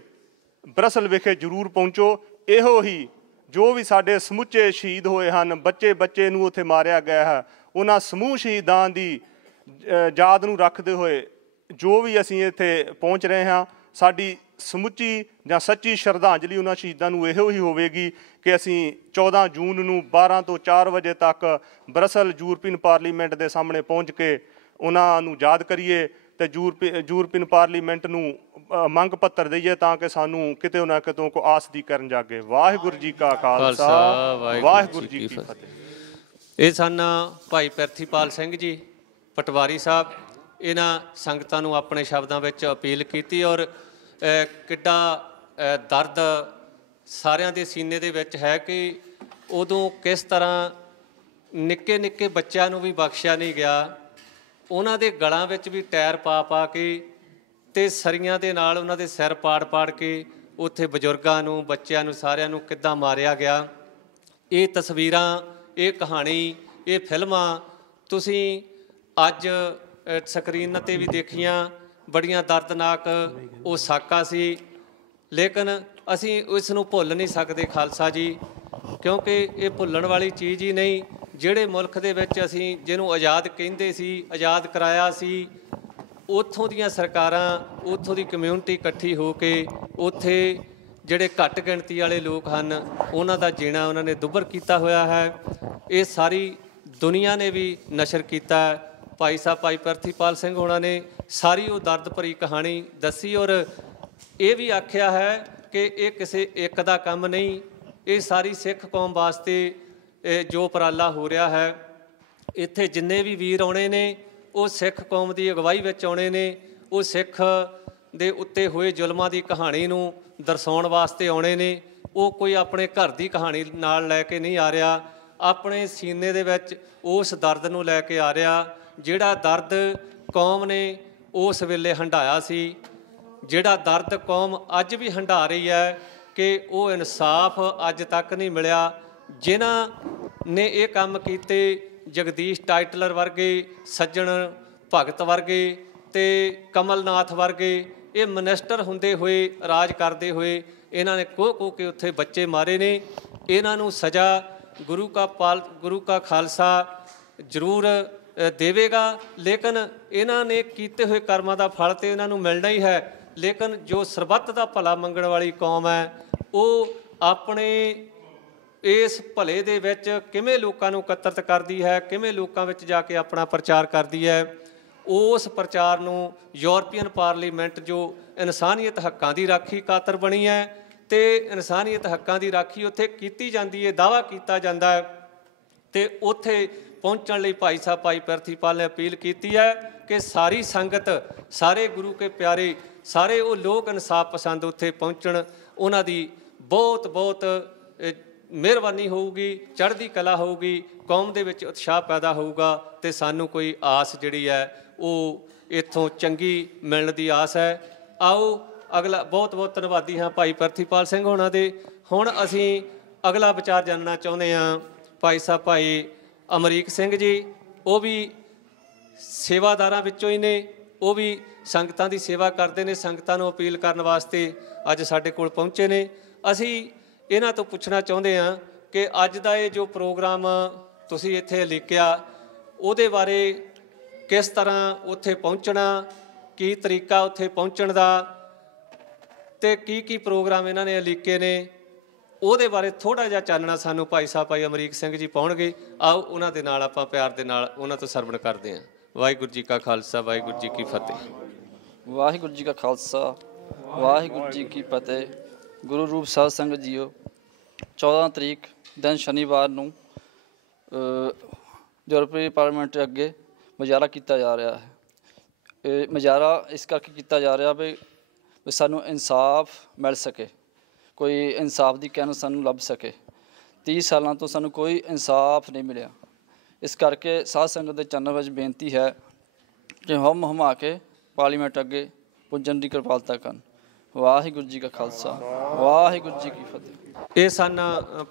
ਬਰਸਲ ਵਿਖੇ ਜ਼ਰੂਰ ਪਹੁੰਚੋ। ਇਹੋ ਹੀ ਜੋ ਵੀ ਸਾਡੇ ਸਮੁੱਚੇ ਸ਼ਹੀਦ ਹੋਏ ਹਨ, ਬੱਚੇ ਨੂੰ ਉੱਥੇ ਮਾਰਿਆ ਗਿਆ ਹੈ, ਉਹਨਾਂ ਸਮੂਹ ਸ਼ਹੀਦਾਂ ਦੀ ਯਾਦ ਨੂੰ ਰੱਖਦੇ ਹੋਏ ਜੋ ਵੀ ਅਸੀਂ ਇੱਥੇ ਪਹੁੰਚ ਰਹੇ ਹਾਂ, ਸਾਡੀ ਸਮੁੱਚੀ ਜਾਂ ਸੱਚੀ ਸ਼ਰਧਾਂਜਲੀ ਉਹਨਾਂ ਸ਼ਹੀਦਾਂ ਨੂੰ ਇਹੋ ਹੀ ਹੋਵੇਗੀ ਕਿ ਅਸੀਂ 14 ਜੂਨ ਨੂੰ 12 ਤੋਂ 4 ਵਜੇ ਤੱਕ ਬਰਸਲ ਯੂਰਪੀਅਨ ਪਾਰਲੀਮੈਂਟ ਦੇ ਸਾਹਮਣੇ ਪਹੁੰਚ ਕੇ ਉਹਨਾਂ ਨੂੰ ਯਾਦ ਕਰੀਏ ਤੇ ਯੂਰਪੀਅਨ ਪਾਰਲੀਮੈਂਟ ਨੂੰ ਮੰਗ ਪੱਤਰ ਦਈਏ ਤਾਂ ਕਿ ਸਾਨੂੰ ਕਿਤੇ ਨਾ ਕਿਤੋਂ ਕੋ ਆਸ ਦੀ ਕਰਨ ਜਾਗੇ। ਵਾਹਿਗੁਰੂ ਜੀ ਕਾ ਖਾਲਸਾ, ਵਾਹਿਗੁਰੂ ਜੀ ਕੀ ਫਤਿਹ। ਇਹ ਸਨ ਭਾਈ ਪਿਰਥੀਪਾਲ ਸਿੰਘ ਜੀ ਪਟਵਾਰੀ ਸਾਹਿਬ। ਇਹਨਾਂ ਸੰਗਤਾਂ ਨੂੰ ਆਪਣੇ ਸ਼ਬਦਾਂ ਵਿੱਚ ਅਪੀਲ ਕੀਤੀ ਔਰ ਕਿੱਡਾ ਦਰਦ ਸਾਰਿਆਂ ਦੇ ਸੀਨੇ ਦੇ ਵਿੱਚ ਹੈ ਕਿ ਉਦੋਂ ਕਿਸ ਤਰ੍ਹਾਂ ਨਿੱਕੇ ਨਿੱਕੇ ਬੱਚਿਆਂ ਨੂੰ ਵੀ ਬਖਸ਼ਿਆ ਨਹੀਂ ਗਿਆ, ਉਹਨਾਂ ਦੇ ਗਲਾਂ ਵਿੱਚ ਵੀ ਟਾਇਰ ਪਾ ਕੇ ਤੇ ਸਰੀਆਂ ਦੇ ਨਾਲ ਉਹਨਾਂ ਦੇ ਸਿਰ ਪਾੜ ਕੇ ਉੱਥੇ ਬਜ਼ੁਰਗਾਂ ਨੂੰ, ਬੱਚਿਆਂ ਨੂੰ, ਸਾਰਿਆਂ ਨੂੰ ਕਿੱਦਾਂ ਮਾਰਿਆ ਗਿਆ। ਇਹ ਤਸਵੀਰਾਂ, ਇਹ ਕਹਾਣੀ, ਇਹ ਫਿਲਮਾਂ ਤੁਸੀਂ ਅੱਜ ਸਕਰੀਨ 'ਤੇ ਵੀ ਦੇਖੀਆਂ, ਬੜੀਆਂ ਦਰਦਨਾਕ ਉਹ ਸਾਕਾ ਸੀ, ਲੇਕਿਨ ਅਸੀਂ ਇਸ ਨੂੰ ਭੁੱਲ ਨਹੀਂ ਸਕਦੇ ਖਾਲਸਾ ਜੀ, ਕਿਉਂਕਿ ਇਹ ਭੁੱਲਣ ਵਾਲੀ ਚੀਜ਼ ਹੀ ਨਹੀਂ। ਜਿਹੜੇ ਮੁਲਕ ਦੇ ਵਿੱਚ ਅਸੀਂ ਜਿਹਨੂੰ ਆਜ਼ਾਦ ਕਹਿੰਦੇ ਸੀ, ਆਜ਼ਾਦ ਕਰਾਇਆ ਸੀ, ਉੱਥੋਂ ਦੀਆਂ ਸਰਕਾਰਾਂ, ਉੱਥੋਂ ਦੀ ਕਮਿਊਨਿਟੀ ਇਕੱਠੀ ਹੋ ਕੇ ਉੱਥੇ ਜਿਹੜੇ ਘੱਟ ਗਿਣਤੀ ਵਾਲੇ ਲੋਕ ਹਨ ਉਹਨਾਂ ਦਾ ਜੀਣਾ ਉਹਨਾਂ ਨੇ ਦੁੱਭਰ ਕੀਤਾ ਹੋਇਆ ਹੈ। ਇਹ ਸਾਰੀ ਦੁਨੀਆ ਨੇ ਵੀ ਨਸ਼ਰ ਕੀਤਾ। ਭਾਈ ਸਾਹਿਬ ਭਾਈ ਪਿਰਥੀਪਾਲ ਸਿੰਘ ਹੋਣਾ ਨੇ ਸਾਰੀ ਉਹ ਦਰਦ ਭਰੀ ਕਹਾਣੀ ਦੱਸੀ ਔਰ ਇਹ ਵੀ ਆਖਿਆ ਹੈ ਕਿ ਇਹ ਕਿਸੇ ਇੱਕ ਦਾ ਕੰਮ ਨਹੀਂ, ਇਹ ਸਾਰੀ ਸਿੱਖ ਕੌਮ ਵਾਸਤੇ ਜੋ ਉਪਰਾਲਾ ਹੋ ਰਿਹਾ ਹੈ। ਇੱਥੇ ਜਿੰਨੇ ਵੀ ਵੀਰ ਆਉਣੇ ਨੇ ਉਹ ਸਿੱਖ ਕੌਮ ਦੀ ਅਗਵਾਈ ਵਿੱਚ ਆਉਣੇ ਨੇ, ਉਹ ਸਿੱਖ ਦੇ ਉੱਤੇ ਹੋਏ ਜ਼ੁਲਮਾਂ ਦੀ ਕਹਾਣੀ ਨੂੰ ਦਰਸਾਉਣ ਵਾਸਤੇ ਆਉਣੇ ਨੇ। ਉਹ ਕੋਈ ਆਪਣੇ ਘਰ ਦੀ ਕਹਾਣੀ ਨਾਲ ਲੈ ਕੇ ਨਹੀਂ ਆ ਰਿਹਾ, ਆਪਣੇ ਸੀਨੇ ਦੇ ਵਿੱਚ ਉਸ ਦਰਦ ਨੂੰ ਲੈ ਕੇ ਆ ਰਿਹਾ ਜਿਹੜਾ ਦਰਦ ਕੌਮ ਨੇ ਉਸ ਵੇਲੇ ਹੰਢਾਇਆ ਸੀ, ਜਿਹੜਾ ਦਰਦ ਕੌਮ ਅੱਜ ਵੀ ਹੰਢਾ ਰਹੀ ਹੈ ਕਿ ਉਹ ਇਨਸਾਫ ਅੱਜ ਤੱਕ ਨਹੀਂ ਮਿਲਿਆ। ਜਿਨ੍ਹਾਂ ਨੇ ਇਹ ਕੰਮ ਕੀਤੇ, ਜਗਦੀਸ਼ ਟਾਈਟਲਰ ਵਰਗੇ, ਸੱਜਣ ਭਗਤ ਵਰਗੇ ਤੇ ਕਮਲਨਾਥ ਵਰਗੇ, ਇਹ ਮਿਨਿਸਟਰ ਹੁੰਦੇ ਹੋਏ, ਰਾਜ ਕਰਦੇ ਹੋਏ ਇਹਨਾਂ ਨੇ ਕੋਹ ਕੇ ਉੱਥੇ ਬੱਚੇ ਮਾਰੇ ਨੇ। ਇਹਨਾਂ ਨੂੰ ਸਜ਼ਾ ਗੁਰੂ ਕਾ ਖਾਲਸਾ ਜ਼ਰੂਰ ਦੇਵੇਗਾ, ਲੇਕਿਨ ਇਹਨਾਂ ਨੇ ਕੀਤੇ ਹੋਏ ਕਰਮਾਂ ਦਾ ਫਲ ਤੇ ਇਹਨਾਂ ਨੂੰ ਮਿਲਣਾ ਹੀ ਹੈ। ਲੇਕਿਨ ਜੋ ਸਰਬੱਤ ਦਾ ਭਲਾ ਮੰਗਣ ਵਾਲੀ ਕੌਮ ਹੈ ਉਹ ਆਪਣੇ ਇਸ ਭਲੇ ਦੇ ਵਿੱਚ ਕਿਵੇਂ ਲੋਕਾਂ ਨੂੰ ਇਕੱਤਰਿਤ ਕਰਦੀ ਹੈ, ਕਿਵੇਂ ਲੋਕਾਂ ਵਿੱਚ ਜਾ ਕੇ ਆਪਣਾ ਪ੍ਰਚਾਰ ਕਰਦੀ ਹੈ, ਉਸ ਪ੍ਰਚਾਰ ਨੂੰ ਯੂਰਪੀਅਨ ਪਾਰਲੀਮੈਂਟ ਜੋ ਇਨਸਾਨੀਅਤ ਹੱਕਾਂ ਦੀ ਰਾਖੀ ਖਾਤਰ ਬਣੀ ਹੈ ਤੇ ਇਨਸਾਨੀਅਤ ਹੱਕਾਂ ਦੀ ਰਾਖੀ ਉੱਥੇ ਕੀਤੀ ਜਾਂਦੀ ਹੈ, ਦਾਅਵਾ ਕੀਤਾ ਜਾਂਦਾ ਹੈ ਤੇ ਉੱਥੇ ਪਹੁੰਚਣ ਲਈ ਭਾਈ ਸਾਹਿਬ ਭਾਈ ਪਿਰਥੀਪਾਲ ਨੇ ਅਪੀਲ ਕੀਤੀ ਹੈ ਕਿ ਸਾਰੀ ਸੰਗਤ, ਸਾਰੇ ਗੁਰੂ ਕੇ ਪਿਆਰੇ, ਸਾਰੇ ਉਹ ਲੋਕ ਇਨਸਾਫ ਪਸੰਦ ਉੱਥੇ ਪਹੁੰਚਣ। ਉਹਨਾਂ ਦੀ ਬਹੁਤ ਬਹੁਤ ਮਿਹਰਬਾਨੀ ਹੋਊਗੀ, ਚੜ੍ਹਦੀ ਕਲਾ ਹੋਊਗੀ, ਕੌਮ ਦੇ ਵਿੱਚ ਉਤਸ਼ਾਹ ਪੈਦਾ ਹੋਊਗਾ ਤੇ ਸਾਨੂੰ ਕੋਈ ਆਸ ਜਿਹੜੀ ਹੈ ਉਹ ਇੱਥੋਂ ਚੰਗੀ ਮਿਲਣ ਦੀ ਆਸ ਹੈ। ਆਓ ਅਗਲਾ, ਬਹੁਤ ਬਹੁਤ ਧੰਨਵਾਦੀ ਹਾਂ ਭਾਈ ਪਿਰਥੀਪਾਲ ਸਿੰਘ ਹੋਣਾ ਦੇ। ਹੁਣ ਅਸੀਂ ਅਗਲਾ ਵਿਚਾਰ ਜਾਣਨਾ ਚਾਹੁੰਦੇ ਹਾਂ ਭਾਈ ਸਾਹਿਬ ਭਾਈ ਅਮਰੀਕ ਸਿੰਘ ਜੀ, ਉਹ ਵੀ ਸੇਵਾਦਾਰਾਂ ਵਿੱਚੋਂ ਹੀ ਨੇ, ਉਹ ਵੀ ਸੰਗਤਾਂ ਦੀ ਸੇਵਾ ਕਰਦੇ ਨੇ, ਸੰਗਤਾਂ ਨੂੰ ਅਪੀਲ ਕਰਨ ਵਾਸਤੇ ਅੱਜ ਸਾਡੇ ਕੋਲ ਪਹੁੰਚੇ ਨੇ। ਅਸੀਂ ਇਹਨਾਂ ਤੋਂ ਪੁੱਛਣਾ ਚਾਹੁੰਦੇ ਹਾਂ ਕਿ ਅੱਜ ਦਾ ਇਹ ਜੋ ਪ੍ਰੋਗਰਾਮ ਤੁਸੀਂ ਇੱਥੇ ਲਿਖਿਆ ਉਹਦੇ ਬਾਰੇ ਕਿਸ ਤਰ੍ਹਾਂ ਉੱਥੇ ਪਹੁੰਚਣਾ, ਕੀ ਤਰੀਕਾ ਉੱਥੇ ਪਹੁੰਚਣ ਦਾ ਤੇ ਕੀ ਪ੍ਰੋਗਰਾਮ ਇਹਨਾਂ ਨੇ ਲਿਖੇ ਨੇ, ਉਹਦੇ ਬਾਰੇ ਥੋੜ੍ਹਾ ਜਿਹਾ ਚਾਨਣਾ ਸਾਨੂੰ ਭਾਈ ਸਾਹਿਬ ਭਾਈ ਅਮਰੀਕ ਸਿੰਘ ਜੀ ਪਾਉਣਗੇ। ਆਓ ਉਹਨਾਂ ਦੇ ਨਾਲ ਆਪਾਂ ਪਿਆਰ ਦੇ ਨਾਲ ਉਹਨਾਂ ਤੋਂ ਸਰਵਣ ਕਰਦੇ ਹਾਂ। ਵਾਹਿਗੁਰੂ ਜੀ ਕਾ ਖਾਲਸਾ, ਵਾਹਿਗੁਰੂ ਜੀ ਕੀ ਫਤਿਹ। ਵਾਹਿਗੁਰੂ ਜੀ ਕਾ ਖਾਲਸਾ, ਵਾਹਿਗੁਰੂ ਜੀ ਕੀ ਫਤਿਹ। ਗੁਰੂ ਰੂਪ ਸਾਧ ਸੰਗਤ ਜੀਓ, 14 ਤਰੀਕ ਦਿਨ ਸ਼ਨੀਵਾਰ ਨੂੰ ਯੂਰਪੀ ਪਾਰਲੀਮੈਂਟ ਅੱਗੇ ਮੁਜ਼ਾਹਰਾ ਕੀਤਾ ਜਾ ਰਿਹਾ ਹੈ। ਇਹ ਮੁਜ਼ਾਹਰਾ ਇਸ ਕਰਕੇ ਕੀਤਾ ਜਾ ਰਿਹਾ ਵੀ ਸਾਨੂੰ ਇਨਸਾਫ ਮਿਲ ਸਕੇ, ਕੋਈ ਇਨਸਾਫ ਦੀ ਕਹਿਣ ਸਾਨੂੰ ਲੱਭ ਸਕੇ। 30 ਸਾਲਾਂ ਤੋਂ ਸਾਨੂੰ ਕੋਈ ਇਨਸਾਫ ਨਹੀਂ ਮਿਲਿਆ। ਇਸ ਕਰਕੇ ਸਾਧ ਸੰਗਤ ਦੇ ਚਰਨਾਂ ਵਿੱਚ ਬੇਨਤੀ ਹੈ ਕਿ ਹਮ ਹਮਾ ਕੇ ਪਾਰਲੀਮੈਂਟ ਅੱਗੇ ਪੁੱਜਣ ਦੀ ਕਿਰਪਾਲਤਾ ਕਰਨ। ਵਾਹਿਗੁਰੂ ਜੀ ਕਾ ਖਾਲਸਾ ਵਾਹਿਗੁਰੂ ਜੀ ਕੀ ਫਤਿਹ। ਇਹ ਸਨ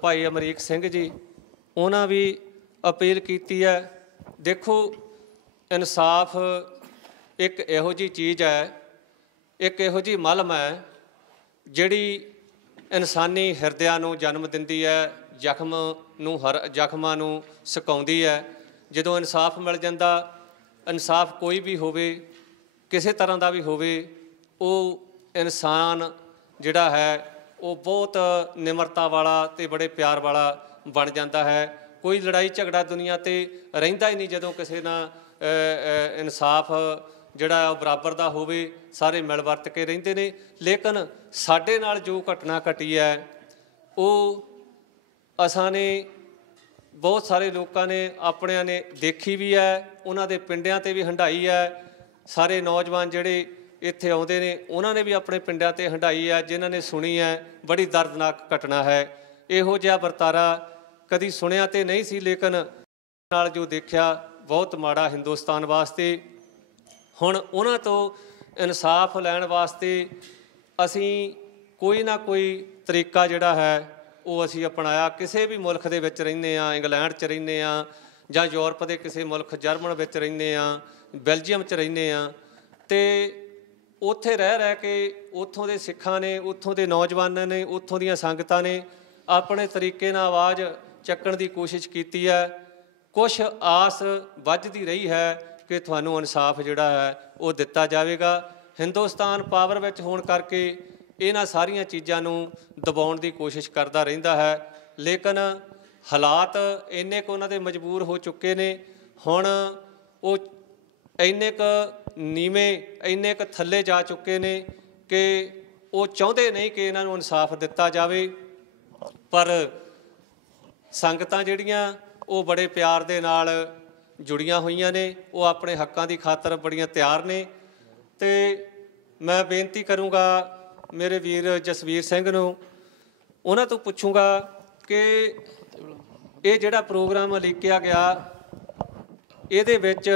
ਭਾਈ ਅਮਰੀਕ ਸਿੰਘ ਜੀ, ਉਹਨਾਂ ਵੀ ਅਪੀਲ ਕੀਤੀ ਹੈ। ਦੇਖੋ, ਇਨਸਾਫ ਇੱਕ ਇਹੋ ਜਿਹੀ ਚੀਜ਼ ਹੈ, ਇੱਕ ਇਹੋ ਜਿਹੀ ਮਲਮ ਹੈ ਜਿਹੜੀ ਇਨਸਾਨੀ ਹਿਰਦਿਆਂ ਨੂੰ ਜਨਮ ਦਿੰਦੀ ਹੈ, ਜ਼ਖਮਾਂ ਨੂੰ ਸੁਕਾਉਂਦੀ ਹੈ। ਜਦੋਂ ਇਨਸਾਫ ਮਿਲ ਜਾਂਦਾ, ਇਨਸਾਫ ਕੋਈ ਵੀ ਹੋਵੇ, ਕਿਸੇ ਤਰ੍ਹਾਂ ਦਾ ਵੀ ਹੋਵੇ, ਉਹ ਇਨਸਾਨ ਜਿਹੜਾ ਹੈ ਉਹ ਬਹੁਤ ਨਿਮਰਤਾ ਵਾਲਾ ਅਤੇ ਬੜੇ ਪਿਆਰ ਵਾਲਾ ਬਣ ਜਾਂਦਾ ਹੈ। ਕੋਈ ਲੜਾਈ ਝਗੜਾ ਦੁਨੀਆ 'ਤੇ ਰਹਿੰਦਾ ਹੀ ਨਹੀਂ ਜਦੋਂ ਕਿਸੇ ਨਾਲ ਇਨਸਾਫ ਜਿਹੜਾ ਉਹ ਬਰਾਬਰ ਦਾ ਹੋਵੇ, ਸਾਰੇ ਮਿਲ ਵਰਤ ਕੇ ਰਹਿੰਦੇ ਨੇ। ਲੇਕਿਨ ਸਾਡੇ ਨਾਲ ਜੋ ਘਟਨਾ ਘਟੀ ਹੈ ਉਹ ਅਸਾਂ ਨੇ, ਬਹੁਤ ਸਾਰੇ ਲੋਕਾਂ ਨੇ, ਆਪਣਿਆਂ ਨੇ ਦੇਖੀ ਵੀ ਹੈ, ਉਹਨਾਂ ਦੇ ਪਿੰਡਾਂ 'ਤੇ ਵੀ ਹੰਢਾਈ ਹੈ। ਸਾਰੇ ਨੌਜਵਾਨ ਜਿਹੜੇ ਇੱਥੇ ਆਉਂਦੇ ਨੇ ਉਹਨਾਂ ਨੇ ਵੀ ਆਪਣੇ ਪਿੰਡਾਂ 'ਤੇ ਹੰਢਾਈ ਹੈ, ਜਿਨ੍ਹਾਂ ਨੇ ਸੁਣੀ ਹੈ। ਬੜੀ ਦਰਦਨਾਕ ਘਟਨਾ ਹੈ। ਇਹੋ ਜਿਹਾ ਵਰਤਾਰਾ ਕਦੀ ਸੁਣਿਆ ਤਾਂ ਨਹੀਂ ਸੀ, ਲੇਕਿਨ ਨਾਲ ਜੋ ਦੇਖਿਆ ਬਹੁਤ ਮਾੜਾ ਹਿੰਦੁਸਤਾਨ ਵਾਸਤੇ। ਹੁਣ ਉਹਨਾਂ ਤੋਂ ਇਨਸਾਫ ਲੈਣ ਵਾਸਤੇ ਅਸੀਂ ਕੋਈ ਨਾ ਕੋਈ ਤਰੀਕਾ ਜਿਹੜਾ ਹੈ ਉਹ ਅਸੀਂ ਅਪਣਾਇਆ। ਕਿਸੇ ਵੀ ਮੁਲਕ ਦੇ ਵਿੱਚ ਰਹਿੰਦੇ ਹਾਂ, ਇੰਗਲੈਂਡ 'ਚ ਰਹਿੰਦੇ ਹਾਂ ਜਾਂ ਯੂਰਪ ਦੇ ਕਿਸੇ ਮੁਲਕ, ਜਰਮਨ ਵਿੱਚ ਰਹਿੰਦੇ ਹਾਂ, ਬੈਲਜੀਅਮ 'ਚ ਰਹਿੰਦੇ ਹਾਂ, ਅਤੇ ਉੱਥੇ ਰਹਿ ਕੇ ਉੱਥੋਂ ਦੇ ਸਿੱਖਾਂ ਨੇ, ਉੱਥੋਂ ਦੇ ਨੌਜਵਾਨਾਂ ਨੇ, ਉੱਥੋਂ ਦੀਆਂ ਸੰਗਤਾਂ ਨੇ ਆਪਣੇ ਤਰੀਕੇ ਨਾਲ ਆਵਾਜ਼ ਚੱਕਣ ਦੀ ਕੋਸ਼ਿਸ਼ ਕੀਤੀ ਹੈ। ਕੁਛ ਆਸ ਵੱਝਦੀ ਰਹੀ ਹੈ ਕਿ ਤੁਹਾਨੂੰ ਇਨਸਾਫ ਜਿਹੜਾ ਹੈ ਉਹ ਦਿੱਤਾ ਜਾਵੇਗਾ। ਹਿੰਦੁਸਤਾਨ ਪਾਵਰ ਵਿੱਚ ਹੋਣ ਕਰਕੇ ਇਹਨਾਂ ਸਾਰੀਆਂ ਚੀਜ਼ਾਂ ਨੂੰ ਦਬਾਉਣ ਦੀ ਕੋਸ਼ਿਸ਼ ਕਰਦਾ ਰਹਿੰਦਾ ਹੈ, ਲੇਕਿਨ ਹਾਲਾਤ ਇੰਨੇ ਕੁ ਉਹਨਾਂ ਦੇ ਮਜਬੂਰ ਹੋ ਚੁੱਕੇ ਨੇ। ਹੁਣ ਉਹ ਇੰਨੇ ਕੁ ਨੀਵੇਂ, ਇੰਨੇ ਕੁ ਥੱਲੇ ਜਾ ਚੁੱਕੇ ਨੇ ਕਿ ਉਹ ਚਾਹੁੰਦੇ ਨਹੀਂ ਕਿ ਇਹਨਾਂ ਨੂੰ ਇਨਸਾਫ ਦਿੱਤਾ ਜਾਵੇ। ਪਰ ਸੰਗਤਾਂ ਜਿਹੜੀਆਂ ਉਹ ਬੜੇ ਪਿਆਰ ਦੇ ਨਾਲ ਜੁੜੀਆਂ ਹੋਈਆਂ ਨੇ, ਉਹ ਆਪਣੇ ਹੱਕਾਂ ਦੀ ਖਾਤਰ ਬੜੀਆਂ ਤਿਆਰ ਨੇ। ਅਤੇ ਮੈਂ ਬੇਨਤੀ ਕਰੂੰਗਾ ਮੇਰੇ ਵੀਰ ਜਸਵੀਰ ਸਿੰਘ ਨੂੰ, ਉਹਨਾਂ ਤੋਂ ਪੁੱਛੂੰਗਾ ਕਿ ਇਹ ਜਿਹੜਾ ਪ੍ਰੋਗਰਾਮ ਉਲੀਕਿਆ ਗਿਆ, ਇਹਦੇ ਵਿੱਚ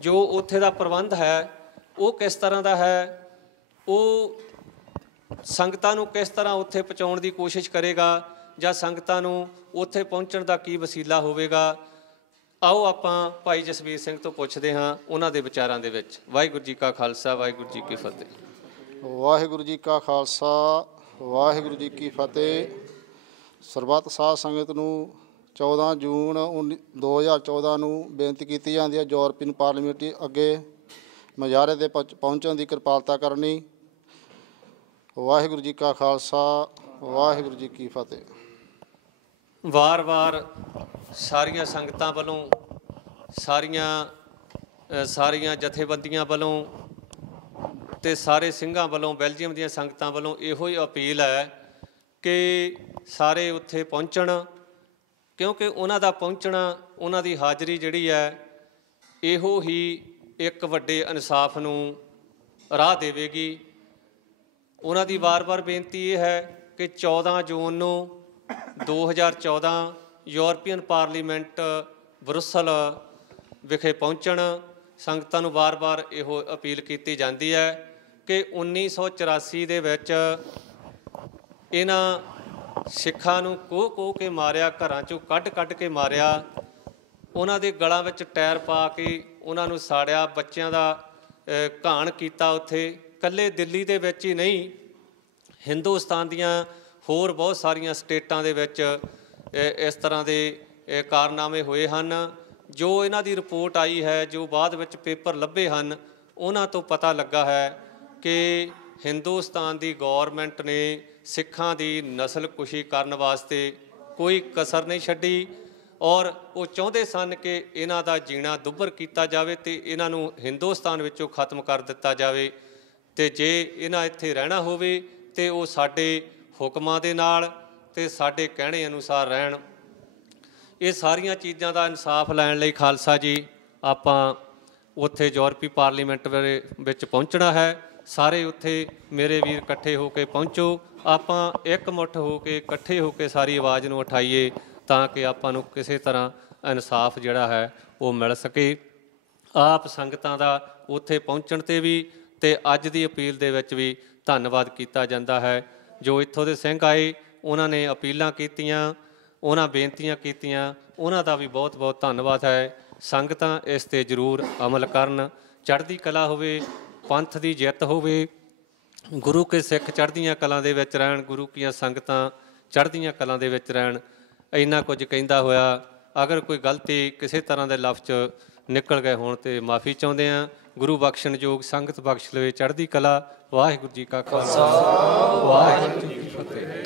ਜੋ ਉੱਥੇ ਦਾ ਪ੍ਰਬੰਧ ਹੈ ਉਹ ਕਿਸ ਤਰ੍ਹਾਂ ਦਾ ਹੈ, ਉਹ ਸੰਗਤਾਂ ਨੂੰ ਕਿਸ ਤਰ੍ਹਾਂ ਉੱਥੇ ਪਹੁੰਚਾਉਣ ਦੀ ਕੋਸ਼ਿਸ਼ ਕਰੇਗਾ, ਜਾਂ ਸੰਗਤਾਂ ਨੂੰ ਉੱਥੇ ਪਹੁੰਚਣ ਦਾ ਕੀ ਵਸੀਲਾ ਹੋਵੇਗਾ। ਆਓ ਆਪਾਂ ਭਾਈ ਜਸਵੀਰ ਸਿੰਘ ਤੋਂ ਪੁੱਛਦੇ ਹਾਂ ਉਹਨਾਂ ਦੇ ਵਿਚਾਰਾਂ ਦੇ ਵਿੱਚ। ਵਾਹਿਗੁਰੂ ਜੀ ਕਾ ਖਾਲਸਾ, ਵਾਹਿਗੁਰੂ ਜੀ ਕੀ ਫਤਿਹ। ਵਾਹਿਗੁਰੂ ਜੀ ਕਾ ਖਾਲਸਾ, ਵਾਹਿਗੁਰੂ ਜੀ ਕੀ ਫਤਿਹ। ਸਰਬੱਤ ਸਾਧ ਸੰਗਤ ਨੂੰ 14 ਜੂਨ 2014 ਨੂੰ ਬੇਨਤੀ ਕੀਤੀ ਜਾਂਦੀ ਹੈ ਯੂਰਪੀਅਨ ਪਾਰਲੀਮੈਂਟ ਅੱਗੇ ਮੁਜ਼ਾਹਰੇ 'ਤੇ ਪਹੁੰਚਣ ਦੀ ਕਿਰਪਾਲਤਾ ਕਰਨੀ। ਵਾਹਿਗੁਰੂ ਜੀ ਕਾ ਖਾਲਸਾ, ਵਾਹਿਗੁਰੂ ਜੀ ਕੀ ਫਤਿਹ। ਵਾਰ-ਵਾਰ ਸਾਰੀਆਂ ਸੰਗਤਾਂ ਵੱਲੋਂ, ਸਾਰੀਆਂ ਜਥੇਬੰਦੀਆਂ ਵੱਲੋਂ ਅਤੇ ਸਾਰੇ ਸਿੰਘਾਂ ਵੱਲੋਂ, ਬੈਲਜੀਅਮ ਦੀਆਂ ਸੰਗਤਾਂ ਵੱਲੋਂ ਇਹੋ ਹੀ ਅਪੀਲ ਹੈ ਕਿ ਸਾਰੇ ਉੱਥੇ ਪਹੁੰਚਣ, ਕਿਉਂਕਿ ਉਹਨਾਂ ਦਾ ਪਹੁੰਚਣਾ, ਉਹਨਾਂ ਦੀ ਹਾਜ਼ਰੀ ਜਿਹੜੀ ਹੈ, ਇਹੋ ਹੀ ਇੱਕ ਵੱਡੇ ਇਨਸਾਫ ਨੂੰ ਰਾਹ ਦੇਵੇਗੀ। ਉਹਨਾਂ ਦੀ ਵਾਰ-ਵਾਰ ਬੇਨਤੀ ਇਹ ਹੈ ਕਿ 14 ਜੂਨ ਨੂੰ 2014 ਯੂਰਪੀਅਨ ਪਾਰਲੀਮੈਂਟ ਬਰੁਸਲ ਵਿਖੇ ਪਹੁੰਚਣ। ਸੰਗਤਾਂ ਨੂੰ ਵਾਰ-ਵਾਰ ਇਹੋ ਅਪੀਲ ਕੀਤੀ ਜਾਂਦੀ ਹੈ ਕਿ 1984 ਦੇ ਵਿੱਚ ਇਹਨਾਂ ਸਿੱਖਾਂ ਨੂੰ ਕੋਹ ਕੇ ਮਾਰਿਆ, ਘਰਾਂ 'ਚੋਂ ਕੱਢ ਕੇ ਮਾਰਿਆ, ਉਹਨਾਂ ਦੇ ਗਲਾਂ ਵਿੱਚ ਟਾਇਰ ਪਾ ਕੇ ਉਹਨਾਂ ਨੂੰ ਸਾੜਿਆ, ਬੱਚਿਆਂ ਦਾ ਘਾਣ ਕੀਤਾ। ਉੱਥੇ ਇਕੱਲੇ ਦਿੱਲੀ ਦੇ ਵਿੱਚ ਹੀ ਨਹੀਂ, ਹਿੰਦੁਸਤਾਨ ਦੀਆਂ ਹੋਰ ਬਹੁਤ ਸਾਰੀਆਂ ਸਟੇਟਾਂ ਦੇ ਵਿੱਚ ਇਸ ਤਰ੍ਹਾਂ ਦੇ ਕਾਰਨਾਮੇ ਹੋਏ ਹਨ। ਜੋ ਇਹਨਾਂ ਦੀ ਰਿਪੋਰਟ ਆਈ ਹੈ, ਜੋ ਬਾਅਦ ਵਿੱਚ ਪੇਪਰ ਲੱਭੇ ਹਨ, ਉਹਨਾਂ ਤੋਂ ਪਤਾ ਲੱਗਾ ਹੈ ਕਿ ਹਿੰਦੁਸਤਾਨ ਦੀ ਗੌਰਮੈਂਟ ਨੇ ਸਿੱਖਾਂ ਦੀ ਨਸਲਕੁਸ਼ੀ ਕਰਨ ਵਾਸਤੇ ਕੋਈ ਕਸਰ ਨਹੀਂ ਛੱਡੀ, ਔਰ ਉਹ ਚਾਹੁੰਦੇ ਸਨ ਕਿ ਇਹਨਾਂ ਦਾ ਜੀਣਾ ਦੁੱਭਰ ਕੀਤਾ ਜਾਵੇ ਅਤੇ ਇਹਨਾਂ ਨੂੰ ਹਿੰਦੁਸਤਾਨ ਵਿੱਚੋਂ ਖਤਮ ਕਰ ਦਿੱਤਾ ਜਾਵੇ। ਅਤੇ ਜੇ ਇਹਨਾਂ ਇੱਥੇ ਰਹਿਣਾ ਹੋਵੇ ਅਤੇ ਉਹ ਸਾਡੇ ਹੁਕਮਾਂ ਦੇ ਨਾਲ ਅਤੇ ਸਾਡੇ ਕਹਿਣੇ ਅਨੁਸਾਰ ਰਹਿਣ। ਇਹ ਸਾਰੀਆਂ ਚੀਜ਼ਾਂ ਦਾ ਇਨਸਾਫ ਲੈਣ ਲਈ ਖਾਲਸਾ ਜੀ ਆਪਾਂ ਉੱਥੇ ਯੂਰਪੀ ਪਾਰਲੀਮੈਂਟ ਵਿੱਚ ਪਹੁੰਚਣਾ ਹੈ। ਸਾਰੇ ਉੱਥੇ ਮੇਰੇ ਵੀਰ ਇਕੱਠੇ ਹੋ ਕੇ ਪਹੁੰਚੋ। ਆਪਾਂ ਇਕਮੁੱਠ ਹੋ ਕੇ, ਇਕੱਠੇ ਹੋ ਕੇ ਸਾਰੀ ਆਵਾਜ਼ ਨੂੰ ਉਠਾਈਏ ਤਾਂ ਕਿ ਆਪਾਂ ਨੂੰ ਕਿਸੇ ਤਰ੍ਹਾਂ ਇਨਸਾਫ ਜਿਹੜਾ ਹੈ ਉਹ ਮਿਲ ਸਕੇ। ਆਪ ਸੰਗਤਾਂ ਦਾ ਉੱਥੇ ਪਹੁੰਚਣ 'ਤੇ ਵੀ ਅਤੇ ਅੱਜ ਦੀ ਅਪੀਲ ਦੇ ਵਿੱਚ ਵੀ ਧੰਨਵਾਦ ਕੀਤਾ ਜਾਂਦਾ ਹੈ। ਜੋ ਇੱਥੋਂ ਦੇ ਸਿੰਘ ਆਏ ਉਹਨਾਂ ਨੇ ਅਪੀਲਾਂ ਕੀਤੀਆਂ, ਉਹਨਾਂ ਬੇਨਤੀਆਂ ਕੀਤੀਆਂ, ਉਹਨਾਂ ਦਾ ਵੀ ਬਹੁਤ ਬਹੁਤ ਧੰਨਵਾਦ ਹੈ। ਸੰਗਤਾਂ ਇਸ 'ਤੇ ਜ਼ਰੂਰ ਅਮਲ ਕਰਨ। ਚੜ੍ਹਦੀ ਕਲਾ ਹੋਵੇ, ਪੰਥ ਦੀ ਜਿੱਤ ਹੋਵੇ, ਗੁਰੂ ਕੇ ਸਿੱਖ ਚੜ੍ਹਦੀਆਂ ਕਲਾਂ ਦੇ ਵਿੱਚ ਰਹਿਣ, ਗੁਰੂ ਕੀਆਂ ਸੰਗਤਾਂ ਚੜ੍ਹਦੀਆਂ ਕਲਾਂ ਦੇ ਵਿੱਚ ਰਹਿਣ। ਇੰਨਾ ਕੁਝ ਕਹਿੰਦਾ ਹੋਇਆ ਅਗਰ ਕੋਈ ਗਲਤੀ ਕਿਸੇ ਤਰ੍ਹਾਂ ਦੇ ਲਫ਼ਜ਼ ਨਿਕਲ ਗਏ ਹੋਣ ਤੇ ਮਾਫੀ ਚਾਹੁੰਦੇ ਹਾਂ। ਗੁਰੂ ਬਖਸ਼ਣਯੋਗ ਸੰਗਤ ਬਖਸ਼ ਲਵੇ ਚੜ੍ਹਦੀ ਕਲਾ। ਵਾਹਿਗੁਰੂ ਜੀ ਕਾ ਖਾਲਸਾ, ਵਾਹਿਗੁਰੂ ਜੀ ਕੀ ਫਤਿਹ।